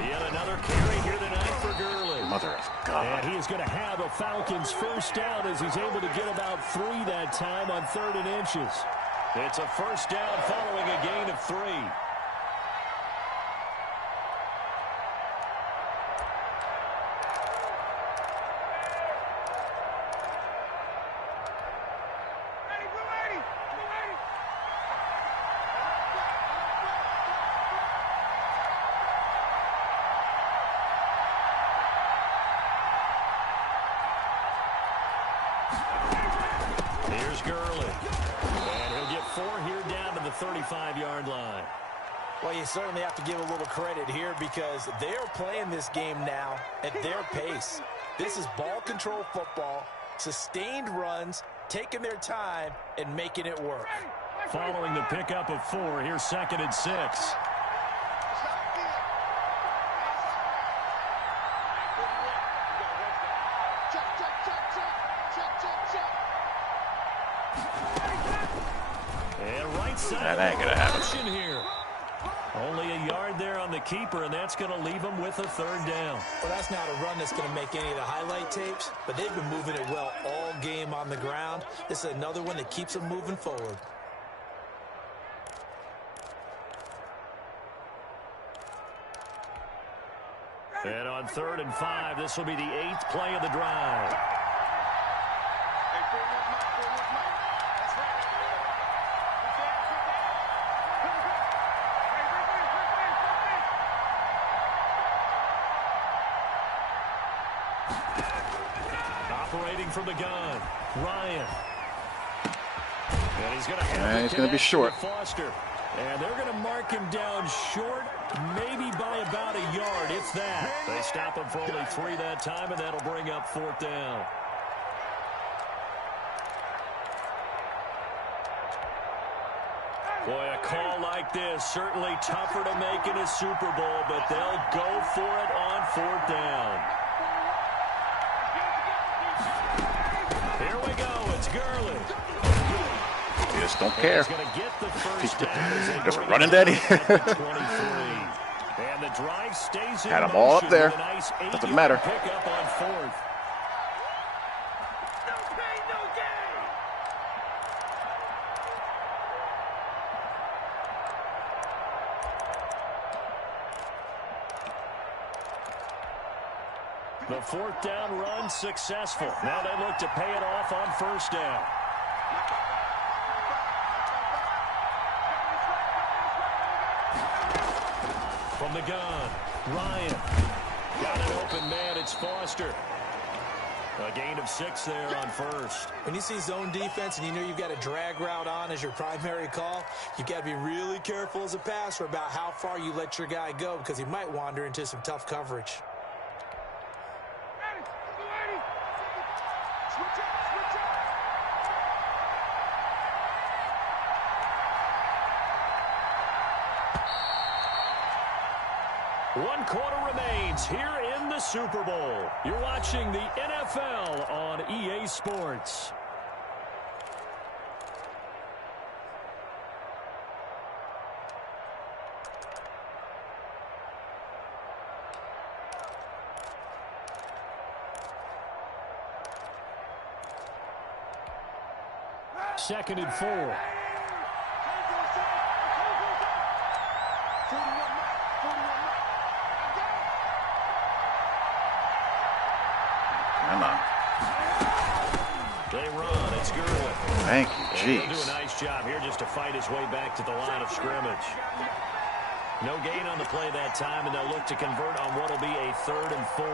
Yet another carry here tonight for Gurley. Mother of God. And he is going to have a Falcons 1st down as he's able to get about 3 that time on 3rd and inches. It's a 1st down following a gain of 3. Here's Gurley. And he'll get 4 here down to the 35-yard line. Well, you certainly have to give a little credit here because they're playing this game now at their pace. This is ball control football, sustained runs, taking their time, and making it work. Following the pickup of 4, here's 2nd and 6. And right side That ain't gonna happen. Here. Only a yard there on the keeper, and that's going to leave him with a 3rd down. Well, that's not a run that's going to make any of the highlight tapes, but they've been moving it well all game on the ground. This is another one that keeps them moving forward. And on 3rd and 5, this will be the 8th play of the drive. Operating from the gun, Ryan. And he's going to have he's going to be short. Foster. And they're going to mark him down short, maybe by about a yard, if that. They stop him for only 3 that time, and that'll bring up 4th down. Boy, a call like this, certainly tougher to make in a Super Bowl, but they'll go for it on 4th down. Here we go, it's Gurley. You just don't care. He's going to get the 1st down. Just running daddy. And the drive stays in Had them all up motion there. with a nice Doesn't matter. Pickup on 4th. The 4th down run successful. Now they look to pay it off on 1st down. From the gun, Ryan. Got an open man, it's Foster. A gain of 6 there on first. When you see zone defense and you know you've got a drag route on as your primary call, you've got to be really careful as a passer about how far you let your guy go because he might wander into some tough coverage. One quarter remains here in the Super Bowl. You're watching the NFL on EA Sports. Second and 4. Come on. They run. It's good. Thank you. He'll do Jeez. a nice job here just to fight his way back to the line of scrimmage. No gain on the play that time, and they'll look to convert on what will be a 3rd and 4.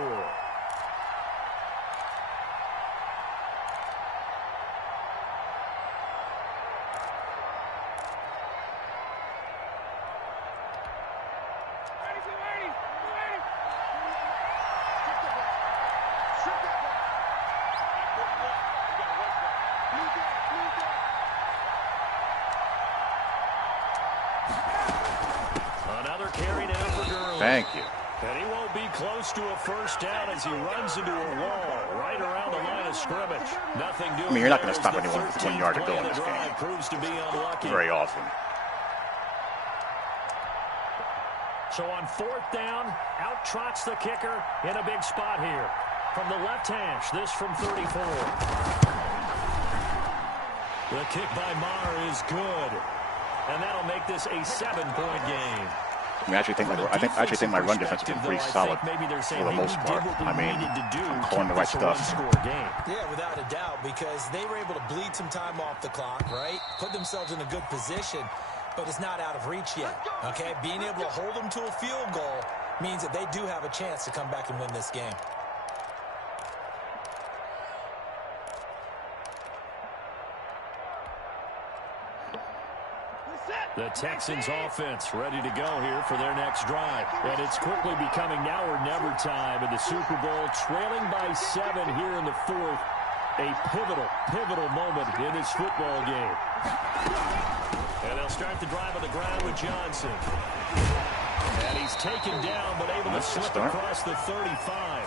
Another carry now for Gurley. Thank you. And he won't be close to a first down as he runs into a wall right around the line of scrimmage. Nothing doing. I mean, you're not going there to stop as the anyone with 1 13th yard to play go in of this the drive game proves to be unlucky. very often. So on 4th down, out trots the kicker in a big spot here. From the left hash, this from 34. The kick by Maher is good. And that'll make this a 7-point game. I actually think my run defense has been pretty solid for the most part. I mean, I'm calling the right stuff. Yeah, without a doubt, because they were able to bleed some time off the clock, right? Put themselves in a good position, but it's not out of reach yet, okay? Being able to hold them to a field goal means that they do have a chance to come back and win this game. The Texans offense ready to go here for their next drive. And it's quickly becoming now or never time in the Super Bowl, trailing by 7 here in the 4th. A pivotal moment in this football game. And they'll start the drive on the ground with Johnson. And he's taken down, but able to slip across the 35.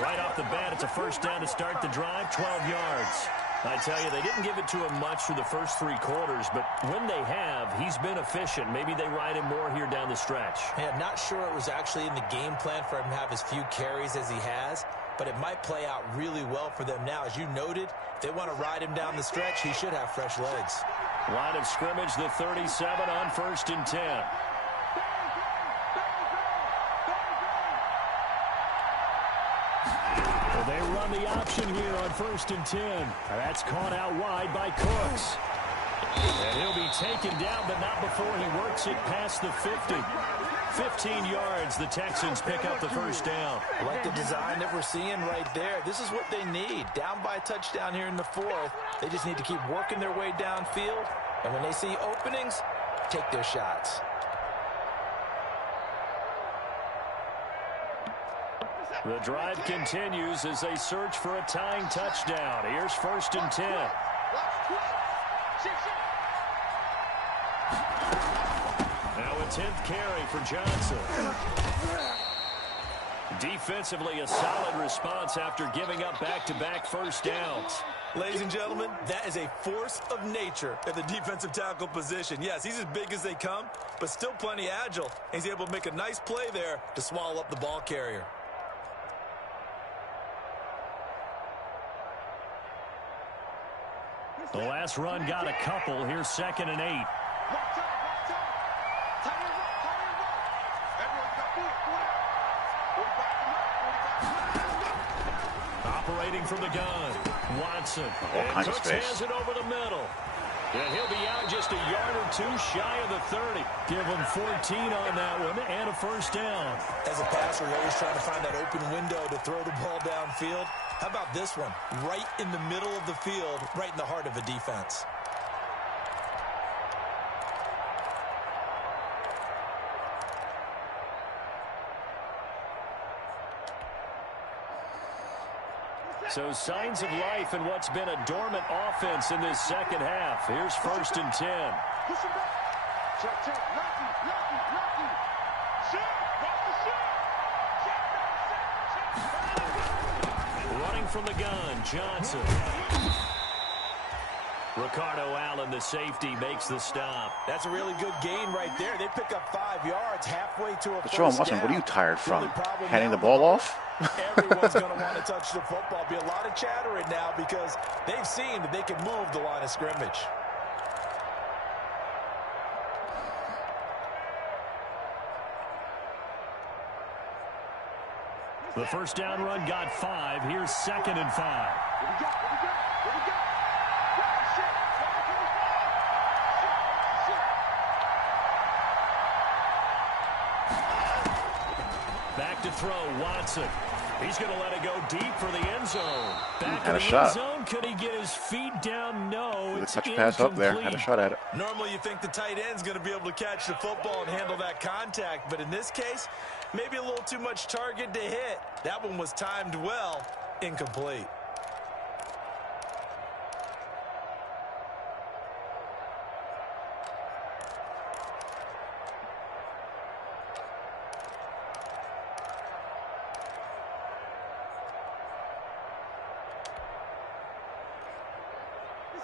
Right off the bat, it's a first down to start the drive, 12 yards. I tell you, they didn't give it to him much for the first 3 quarters, but when they have, he's been efficient. Maybe they ride him more here down the stretch. Yeah, I'm not sure it was actually in the game plan for him to have as few carries as he has, but it might play out really well for them now. As you noted, if they want to ride him down the stretch, he should have fresh legs. Line of scrimmage, the 37 on 1st and 10. They run the option here on 1st and 10. That's caught out wide by Cooks. And he'll be taken down, but not before he works it past the 50. 15 yards, the Texans pick up the first down. I like the design that we're seeing right there. This is what they need. Down by a touchdown here in the 4th. They just need to keep working their way downfield. And when they see openings, take their shots. The drive continues as they search for a tying touchdown. Here's 1st and 10. Now a 10th carry for Johnson. Defensively, a solid response after giving up back-to-back first downs. Ladies and gentlemen, that is a force of nature at the defensive tackle position. Yes, he's as big as they come, but still plenty agile. He's able to make a nice play there to swallow up the ball carrier. The last run got a couple. Here's 2nd and 8. Operating from the gun, Watson. All kinds of Cooks space. has it over the middle. And he'll be out just a yard or two shy of the 30. Give him 14 on that one and a first down. As a passer, you're always trying to find that open window to throw the ball downfield. How about this one? Right in the middle of the field, right in the heart of a defense. So signs of life in what's been a dormant offense in this second half. Here's 1st and 10. Push him back. Check, check. Lucky. Shot. Watch the shot. Running from the gun, Johnson. Ricardo Allen, the safety, makes the stop. That's a really good gain right there. They pick up 5 yards halfway to a Sean Watson, what are you tired from? Handing the ball off? Everyone's going to want to touch the football. Be a lot of chatter right now because they've seen that they can move the line of scrimmage. The first down run got 5. Here's 2nd and 5. Back to throw, Watson. He's going to let it go deep for the end zone. Back Had in a the shot. end zone. Could he get his feet down? No, The it's touch pass up there. Had a incomplete. shot at it. Normally you think the tight end's going to be able to catch the football and handle that contact, but in this case, maybe a little too much target to hit. That one was timed well, incomplete.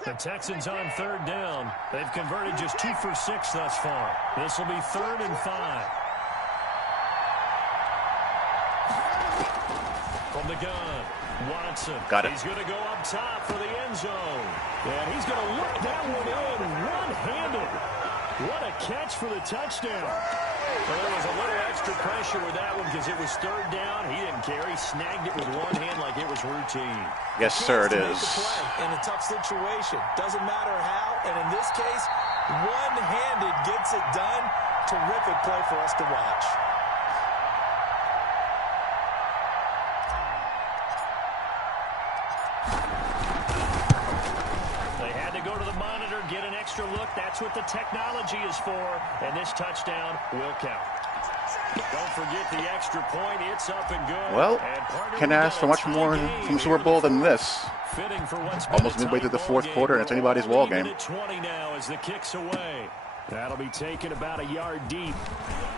The Texans on 3rd down. They've converted just 2 for 6 thus far. This will be 3rd and 5. From the gun, Watson. Got it. He's going to go up top for the end zone. And he's going to look that one in one-handed. What a catch for the touchdown. Well, there was a little extra pressure with that one because it was 3rd down. He didn't care. He snagged it with one hand like it was routine. Yes, sir, it Make is. the play in a tough situation. Doesn't matter how, and in this case, one-handed gets it done. Terrific play for us to watch. They had to go to the monitor, get an extra look. That's what the technology is for, and this touchdown will count. Don't forget the extra point. It's up and good. Well, And partner, can we ask got for a much tie more game from here Super in Bowl the than fourth. this. Fitting for what's been Almost a midway tight through the ball fourth game. quarter, and it's We're anybody's all ball even game. at 20 now as the kick's away. That'll be taken about a yard deep.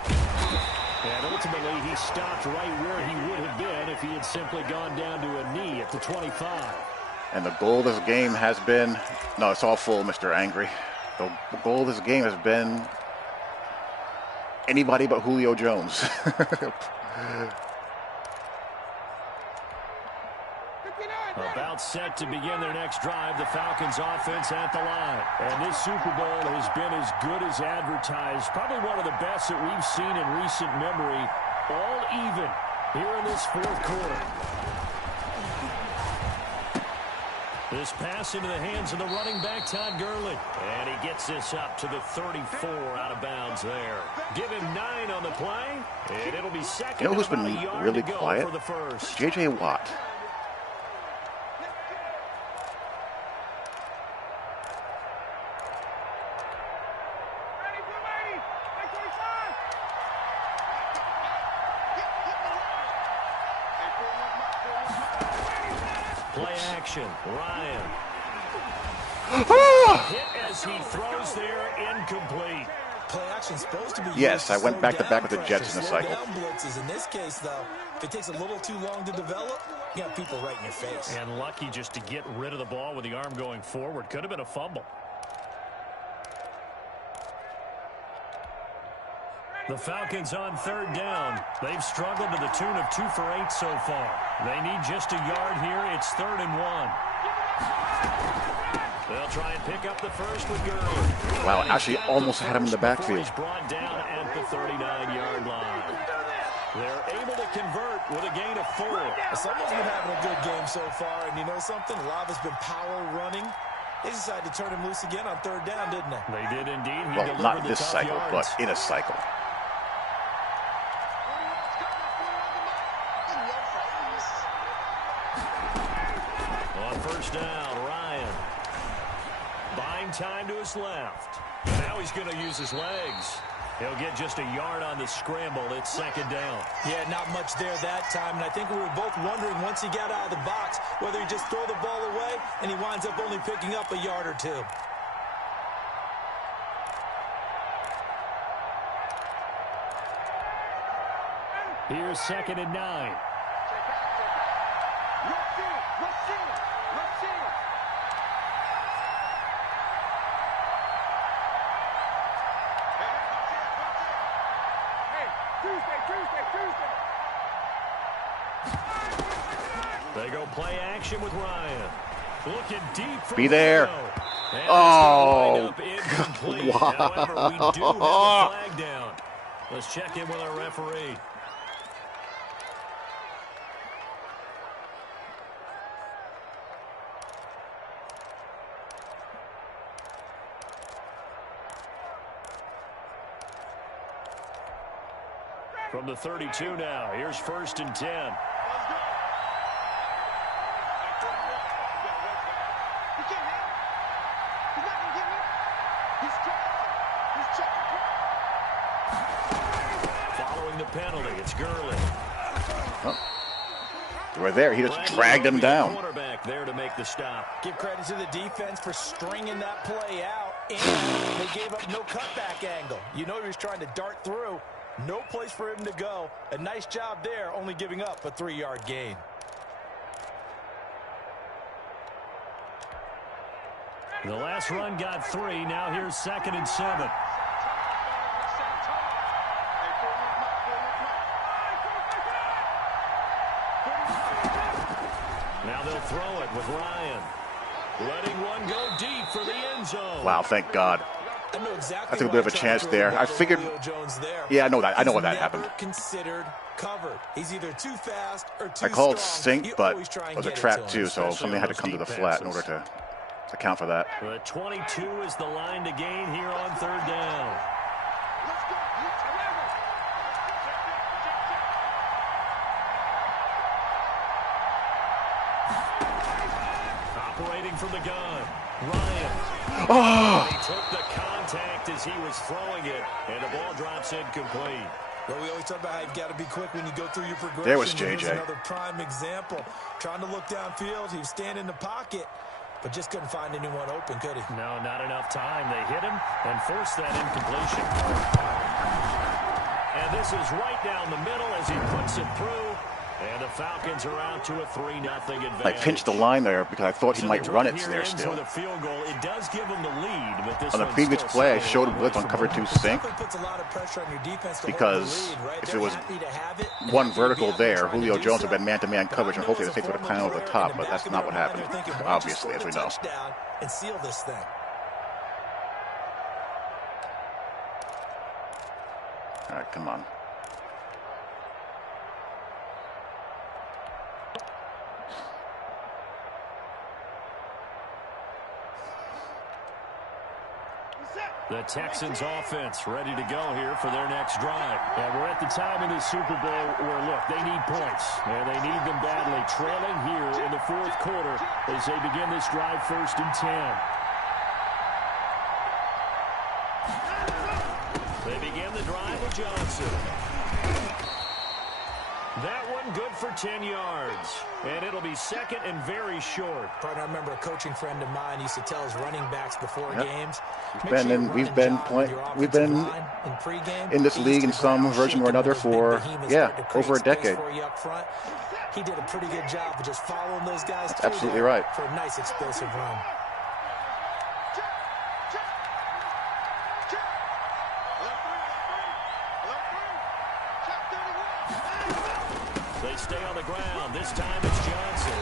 And ultimately, he stopped right where he would have been if he had simply gone down to a knee at the 25. And the goal of this game has been, no, it's all full, Mr. Angry. The goal of this game has been anybody but Julio Jones. About set to begin their next drive, the Falcons offense at the line. And this Super Bowl has been as good as advertised. Probably one of the best that we've seen in recent memory. All even here in this fourth quarter. This pass into the hands of the running back, Todd Gurley. And he gets this up to the 34 out of bounds there. Give him 9 on the play, and it'll be second. You know who's and been about a yard really to go quiet? for the first. J.J. Watt. Play action, Ryan. Hit as he throws there, incomplete. Play action supposed to be Yes, used to I went slow back to down back with the pressure, Jets in the slow cycle. down blitzes. In this case, though, if it takes a little too long to develop, you got people right in your face. And lucky just to get rid of the ball with the arm going forward. Could have been a fumble. The Falcons on third down. They've struggled to the tune of 2 for 8 so far. They need just a yard here. It's 3rd and 1. They'll try and pick up the first with Gurley. Wow, actually almost had him in the backfield. He's brought down at the 39-yard line. They're able to convert with a gain of 4. Someone's been having a good game so far, and you know something? A lot of it's been power running. They decided to turn him loose again on third down, didn't they? They did indeed. He Well, not delivered this the tough cycle, yards. but in a cycle. On first down, Ryan. Buying time to his left. Now he's going to use his legs. He'll get just a yard on the scramble. It's second down. Yeah, not much there that time. And I think we were both wondering once he got out of the box whether he just throw the ball away and he winds up only picking up a yard or two. Here's 2nd and 9. They go play action with Ryan. Looking deep for Be there. Oh, wow. However, we do have a flag down. Let's check in with our referee. From the 32 now, here's 1st and 10. Following the penalty, it's Gurley. Oh. They were there. He just dragged him down. Quarterback there to make the stop. Give credit to the defense for stringing that play out, and they gave up no cutback angle. You know he was trying to dart through. No place for him to go. A nice job there, only giving up a 3-yard gain. The last run got 3. Now here's 2nd and 7. Now they'll throw it with Ryan. Letting one go deep for the end zone. Wow, thank God. I know exactly. I took a bit of a chance there. I figured. Yeah, I know that. I know what that happened. Considered covered. He's either too fast or too I called strong. sink, but it was a trap too, so something had to come to the flat in order to account for that. The 22 is the line to gain here on 3rd down. Operating from the gun, Ryan. Oh! He took the contact as he was throwing it, and the ball drops incomplete. Well, we always talk about how you've got to be quick when you go through your progression. There was Here's JJ. another prime example. Trying to look downfield. He was standing in the pocket, but just couldn't find anyone open, could he? No, not enough time. They hit him and forced that incompletion. And this is right down the middle as he puts it through. And the Falcons are out to a 3-0 advantage. I pinched the line there because I thought he might run it there still. With a field goal. It does give him the lead, but this On the previous play, I showed him blitz on cover 2 sink because if it was one vertical there, Julio Jones would have been man-to-man coverage, and hopefully the Saints would have climbed over the top, but that's not what happened, obviously, as we know. And seal this thing. All right, come on. The Texans offense ready to go here for their next drive. And we're at the time in the Super Bowl where, look, they need points. And they need them badly. Trailing here in the 4th quarter as they begin this drive 1st and 10. They begin the drive with Johnson. That one good for 10 yards. And it'll be 2nd and very short. Partner, I remember a coaching friend of mine used to tell his running backs before games. We've been in this league in some version or another for, over a decade. He did a pretty good job of just following those guys. That's absolutely right. For a nice explosive run. They stay on the ground. This time it's Johnson.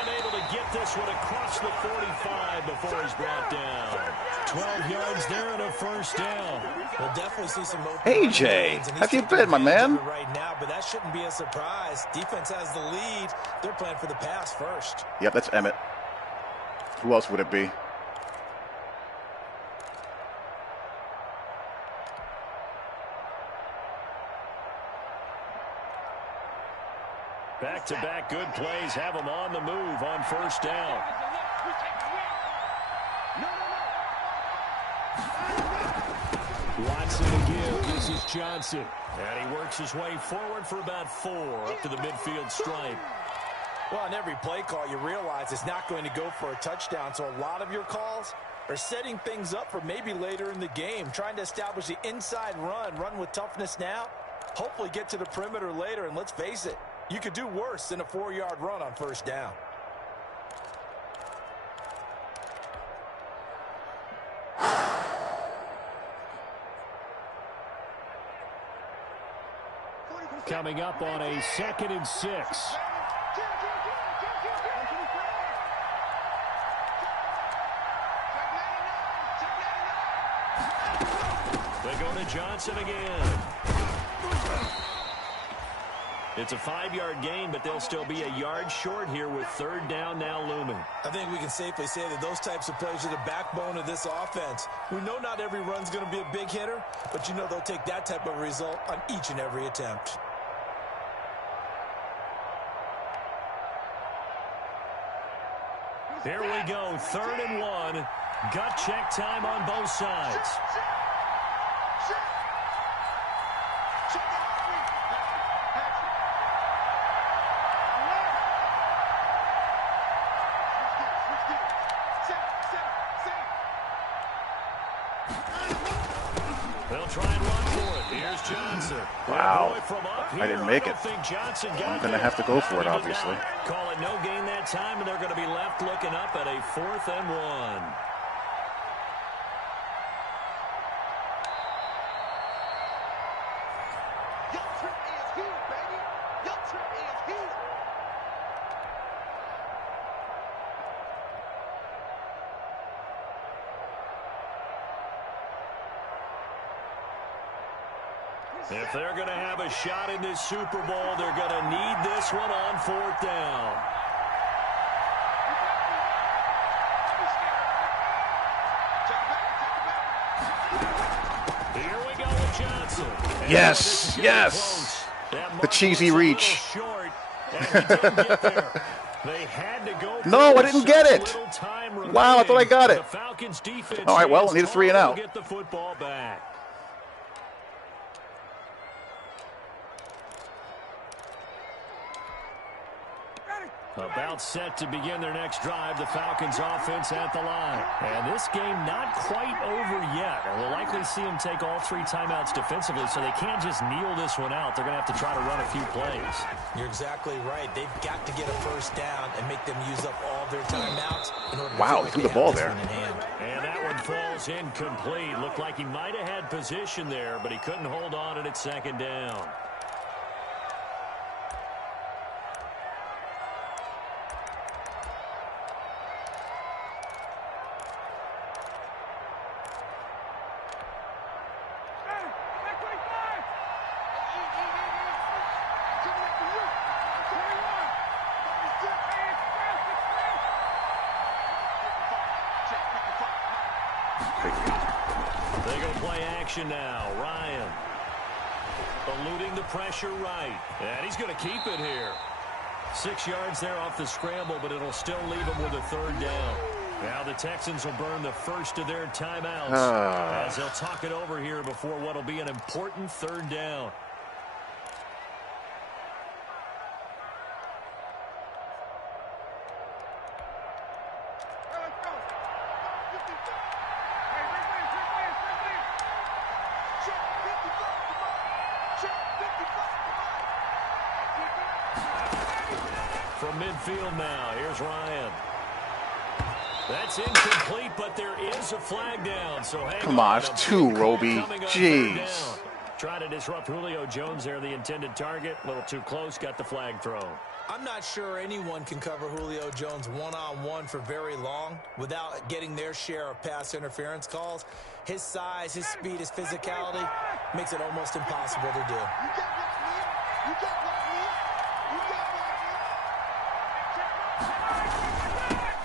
And able to get this one across the 45 before he's brought down. 12 yards there and a 1st down. We'll definitely see some open. Hey, Jay. How you been, my man? Right now, but that shouldn't be a surprise. Defense has the lead. They're playing for the pass first. Yep, that's Emmett. Who else would it be? Back-to-back good plays have them on the move on first down. Watson to give. This is Johnson. And he works his way forward for about 4 up to the midfield stripe. Well, on every play call, you realize it's not going to go for a touchdown. So a lot of your calls are setting things up for maybe later in the game, trying to establish the inside run with toughness now, hopefully get to the perimeter later. And let's face it, you could do worse than a 4-yard run on first down. Coming up on a 2nd and 6. They go to Johnson again. It's a 5-yard gain, but they'll still be a yard short here with 3rd down now looming. I think we can safely say that those types of plays are the backbone of this offense. We know not every run's going to be a big hitter, but you know they'll take that type of result on each and every attempt. Here we go, 3rd and 1. Gut check time on both sides. They'll try and run for it. Here's Johnson. Wow. I didn't make it. I'm going to have to go for it, obviously. Call it no gain that time, and they're going to be left looking up at a 4th and 1. If they're going to have a shot in this Super Bowl, they're going to need this one on 4th down. Here we go with Johnson. Yes, yes. The cheesy reach. No, I didn't get it. Wow, I thought I got it. All right, well, I need a 3 and out. Get the football back. About set to begin their next drive, the Falcons offense at the line. And this game not quite over yet. And we'll likely see them take all 3 timeouts defensively, so they can't just kneel this one out. They're going to have to try to run a few plays. You're exactly right. They've got to get a first down and make them use up all their timeouts in order to wow, he threw the ball there. And that one falls incomplete. Looked like he might have had position there, but he couldn't hold on it at 2nd down. They go play action now. Ryan eluding the pressure right. And he's going to keep it here. 6 yards there off the scramble, but it'll still leave him with a 3rd down. Now the Texans will burn the first of their timeouts as they'll talk it over here before what will be an important 3rd down. From midfield now, here's Ryan. That's incomplete, but there is a flag down. So come on, it's 2, Roby. Jeez. Trying to disrupt Julio Jones there, the intended target. A little too close, got the flag thrown. I'm not sure anyone can cover Julio Jones one-on-one for very long without getting their share of pass interference calls. His size, his speed, his physicality makes it almost impossible to do.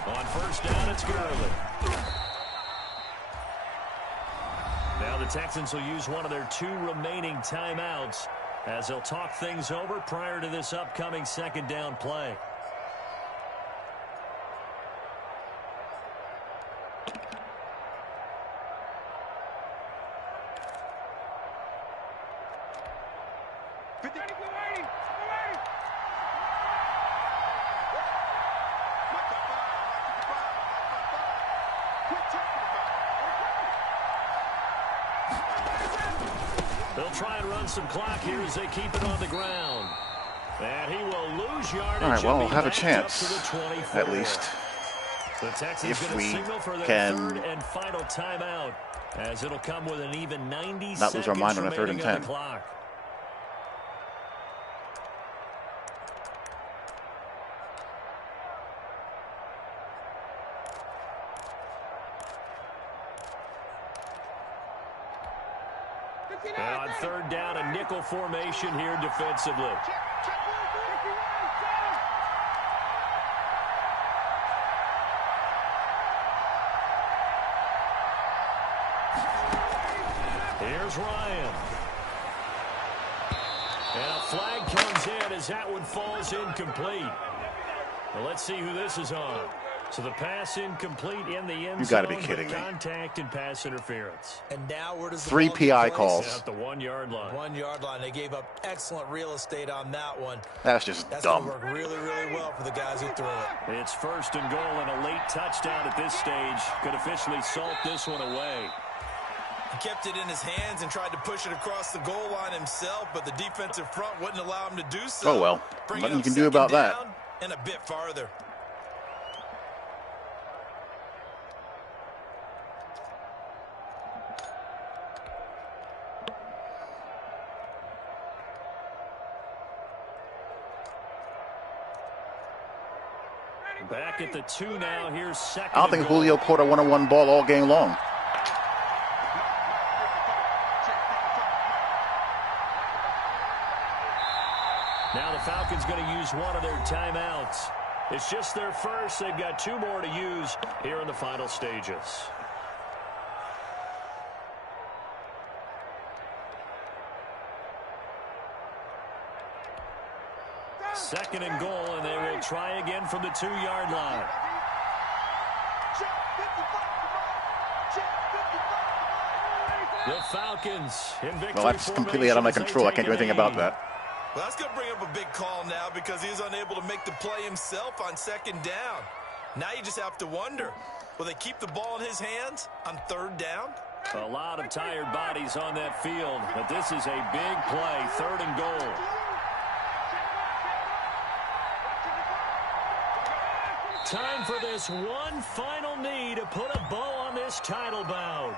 On first down, it's Gurley. Now the Texans will use one of their 2 remaining timeouts as they'll talk things over prior to this upcoming second down play. They'll try and run some clock here as they keep it on the ground. And he will lose yardage. All right, well, we'll have a up chance, to the 24. at least, The Texans if going to we signal for their can third and final timeout, as it'll come with an even 90 not lose our mind on a seconds 3rd and remaining on 10. the clock. And on 3rd down, a nickel formation here defensively. Here's Ryan. And a flag comes in as that one falls incomplete. Well, let's see who this is on. So the pass incomplete in the end zone. You got to be kidding me. Contact and pass interference. And now where does the 3 ball get PI placed? calls. At the 1 yard line. 1 yard line. They gave up excellent real estate on that one. That's just That's dumb. going to work really, really well for the guys who threw it. It's 1st and goal, and a late touchdown at this stage could officially salt this one away. He kept it in his hands and tried to push it across the goal line himself, but the defensive front wouldn't allow him to do so. Oh, well. Bring Nothing it you up can do about 2nd that. down and a bit farther. Back at the 2 now. Here's 2nd. I don't think Julio caught a one-on-one ball all game long. Now the Falcons going to use one of their timeouts. It's just their first. They've got 2 more to use here in the final stages. Second and goal, and they will try again from the 2 yard line. The Falcons in victory. Well, that's completely out of my control. I can't do anything about that. Well, that's going to bring up a big call now because he's unable to make the play himself on 2nd down. Now you just have to wonder, will they keep the ball in his hands on 3rd down? A lot of tired bodies on that field, but this is a big play, 3rd and goal. Time for this one final knee to put a bow on this title bout.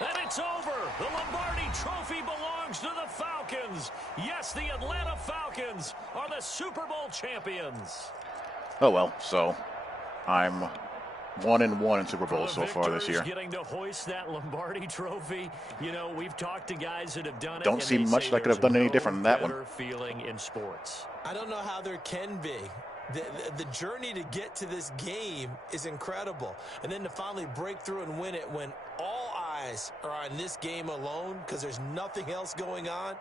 And it's over. The Lombardi Trophy belongs to the Falcons. Yes, the Atlanta Falcons are the Super Bowl champions. Oh, well, so I'm 1-1 in Super Bowls so far this year. Getting to hoist that Lombardi Trophy. You know, we've talked to guys that have done it. Don't see much that I could have done any different than that one. Feeling in sports. I don't know how there can be. The journey to get to this game is incredible. And then to finally break through and win it when all eyes are on this game alone because there's nothing else going on,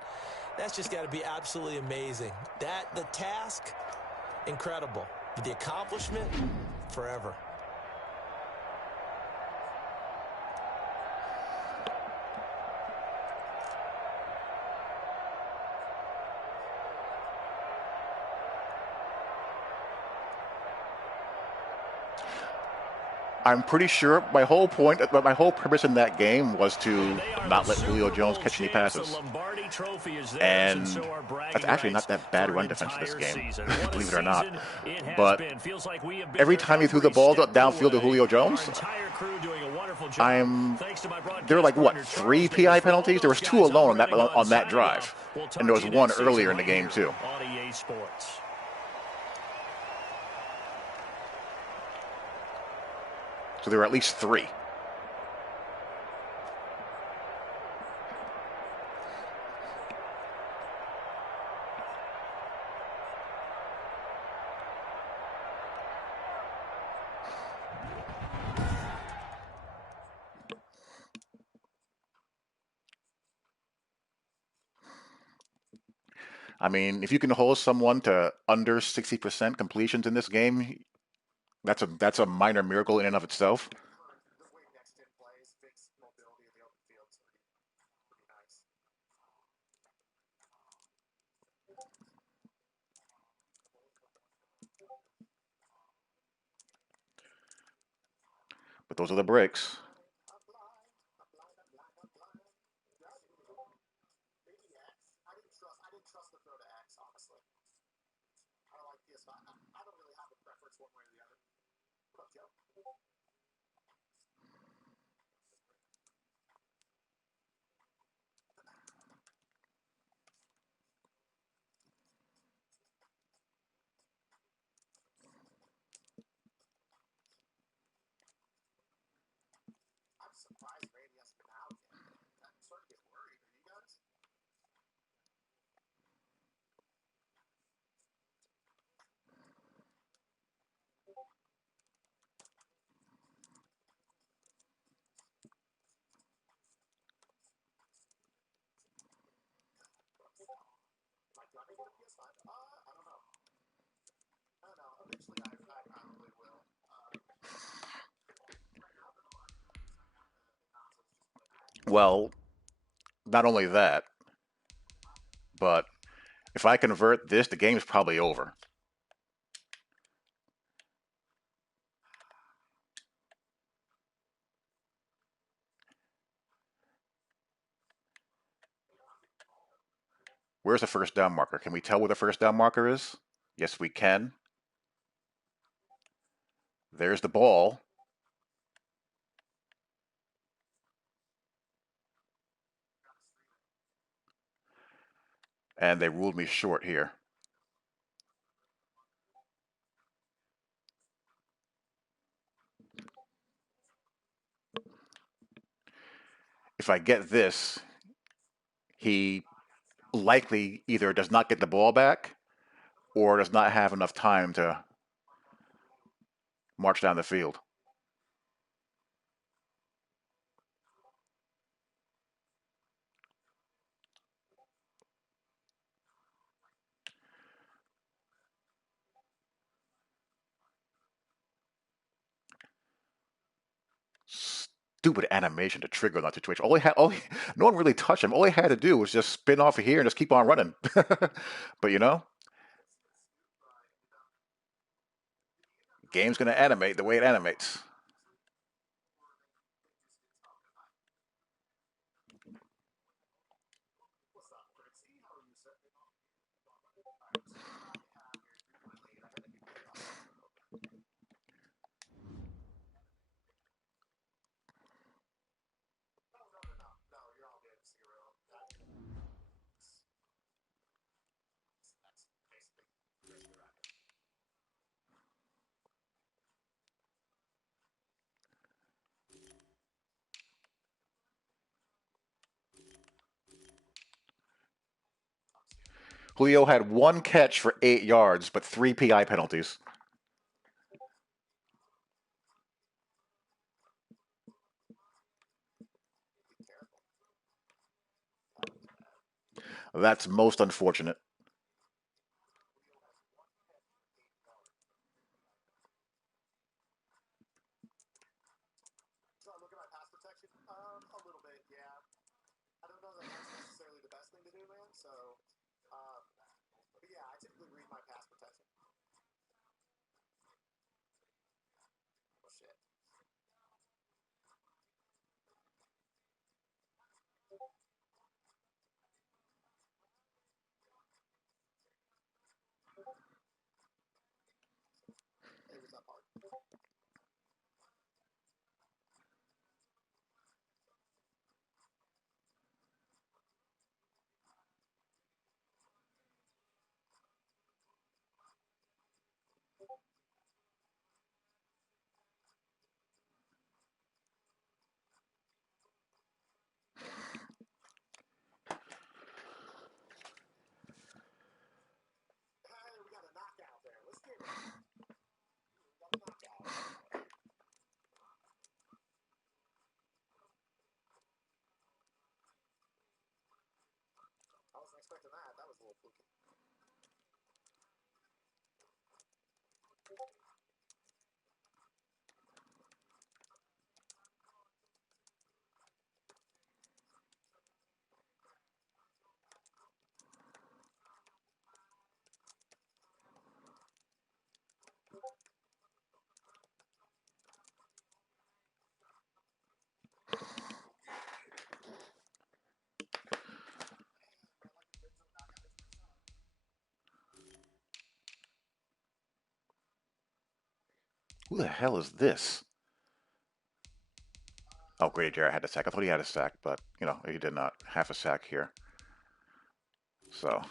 that's just got to be absolutely amazing. The task, incredible. The accomplishment, forever. I'm pretty sure my whole purpose in that game was to not let Julio Jones catch any passes. And that's actually not that bad run defense in this game, believe it or not. But every time you threw the ball downfield to Julio Jones, there were like, what, 3 PI penalties? There was 2 alone on that drive. And there was 1 earlier in the game, too. So there were at least 3. I mean, if you can hold someone to under 60% completions in this game, that's a minor miracle in and of itself. But those are the breaks. Well, not only that, but if I convert this, the game's probably over. Where's the first down marker? Can we tell where the first down marker is? Yes, we can. There's the ball. And they ruled me short here. If I get this, he likely either does not get the ball back or does not have enough time to march down the field. Stupid animation to trigger that situation. No one really touched him. All he had to do was just spin off of here and just keep on running. But game's gonna animate the way it animates. Julio had one catch for 8 yards, but 3 PI penalties. That's most unfortunate. Who the hell is this? Oh, Grady Jarrett had a sack. I thought he had a sack, but, he did not. Half a sack here. So.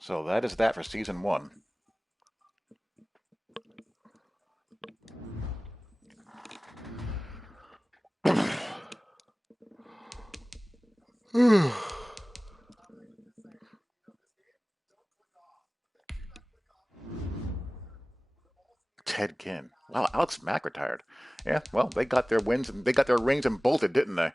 So that is that for season 1. Ted Ginn. Wow, Alex Mack retired. Yeah, well, they got their wins and they got their rings and bolted, didn't they?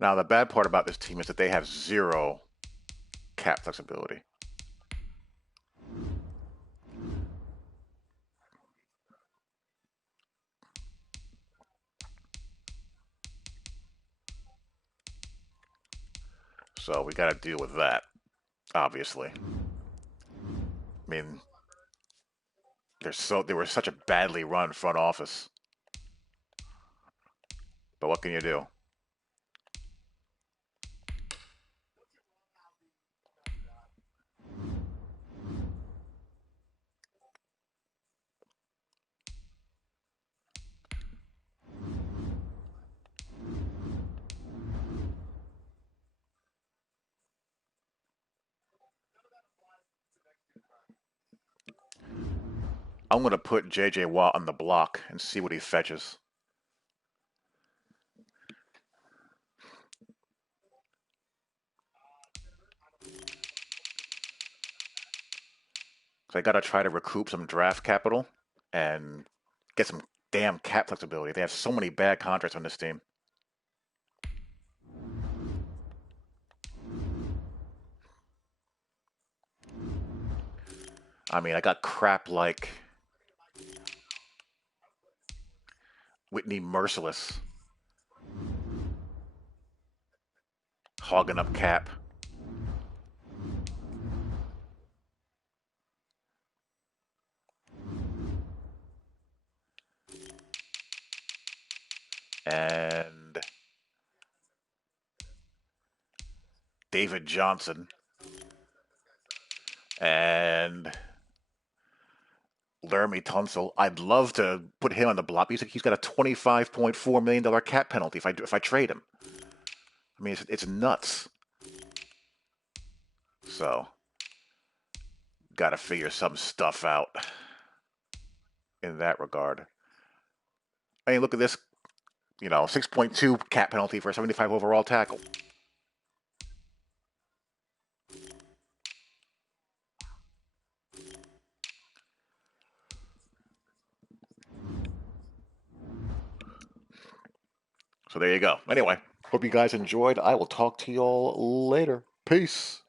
Now, the bad part about this team is that they have 0 cap flexibility. So we got to deal with that, obviously. I mean, they were such a badly run front office. But what can you do? I'm going to put J.J. Watt on the block and see what he fetches. So I got to try to recoup some draft capital and get some damn cap flexibility. They have so many bad contracts on this team. I mean, I got crap like Whitney Merciless hogging up cap. And David Johnson. And Laramie Tunsil. I'd love to put him on the block. He's got a $25.4 million cap penalty if I trade him. I mean, it's nuts. So, got to figure some stuff out in that regard. I mean, look at this. 6.2 cap penalty for a 75 overall tackle. So there you go. Anyway, hope you guys enjoyed. I will talk to y'all later. Peace.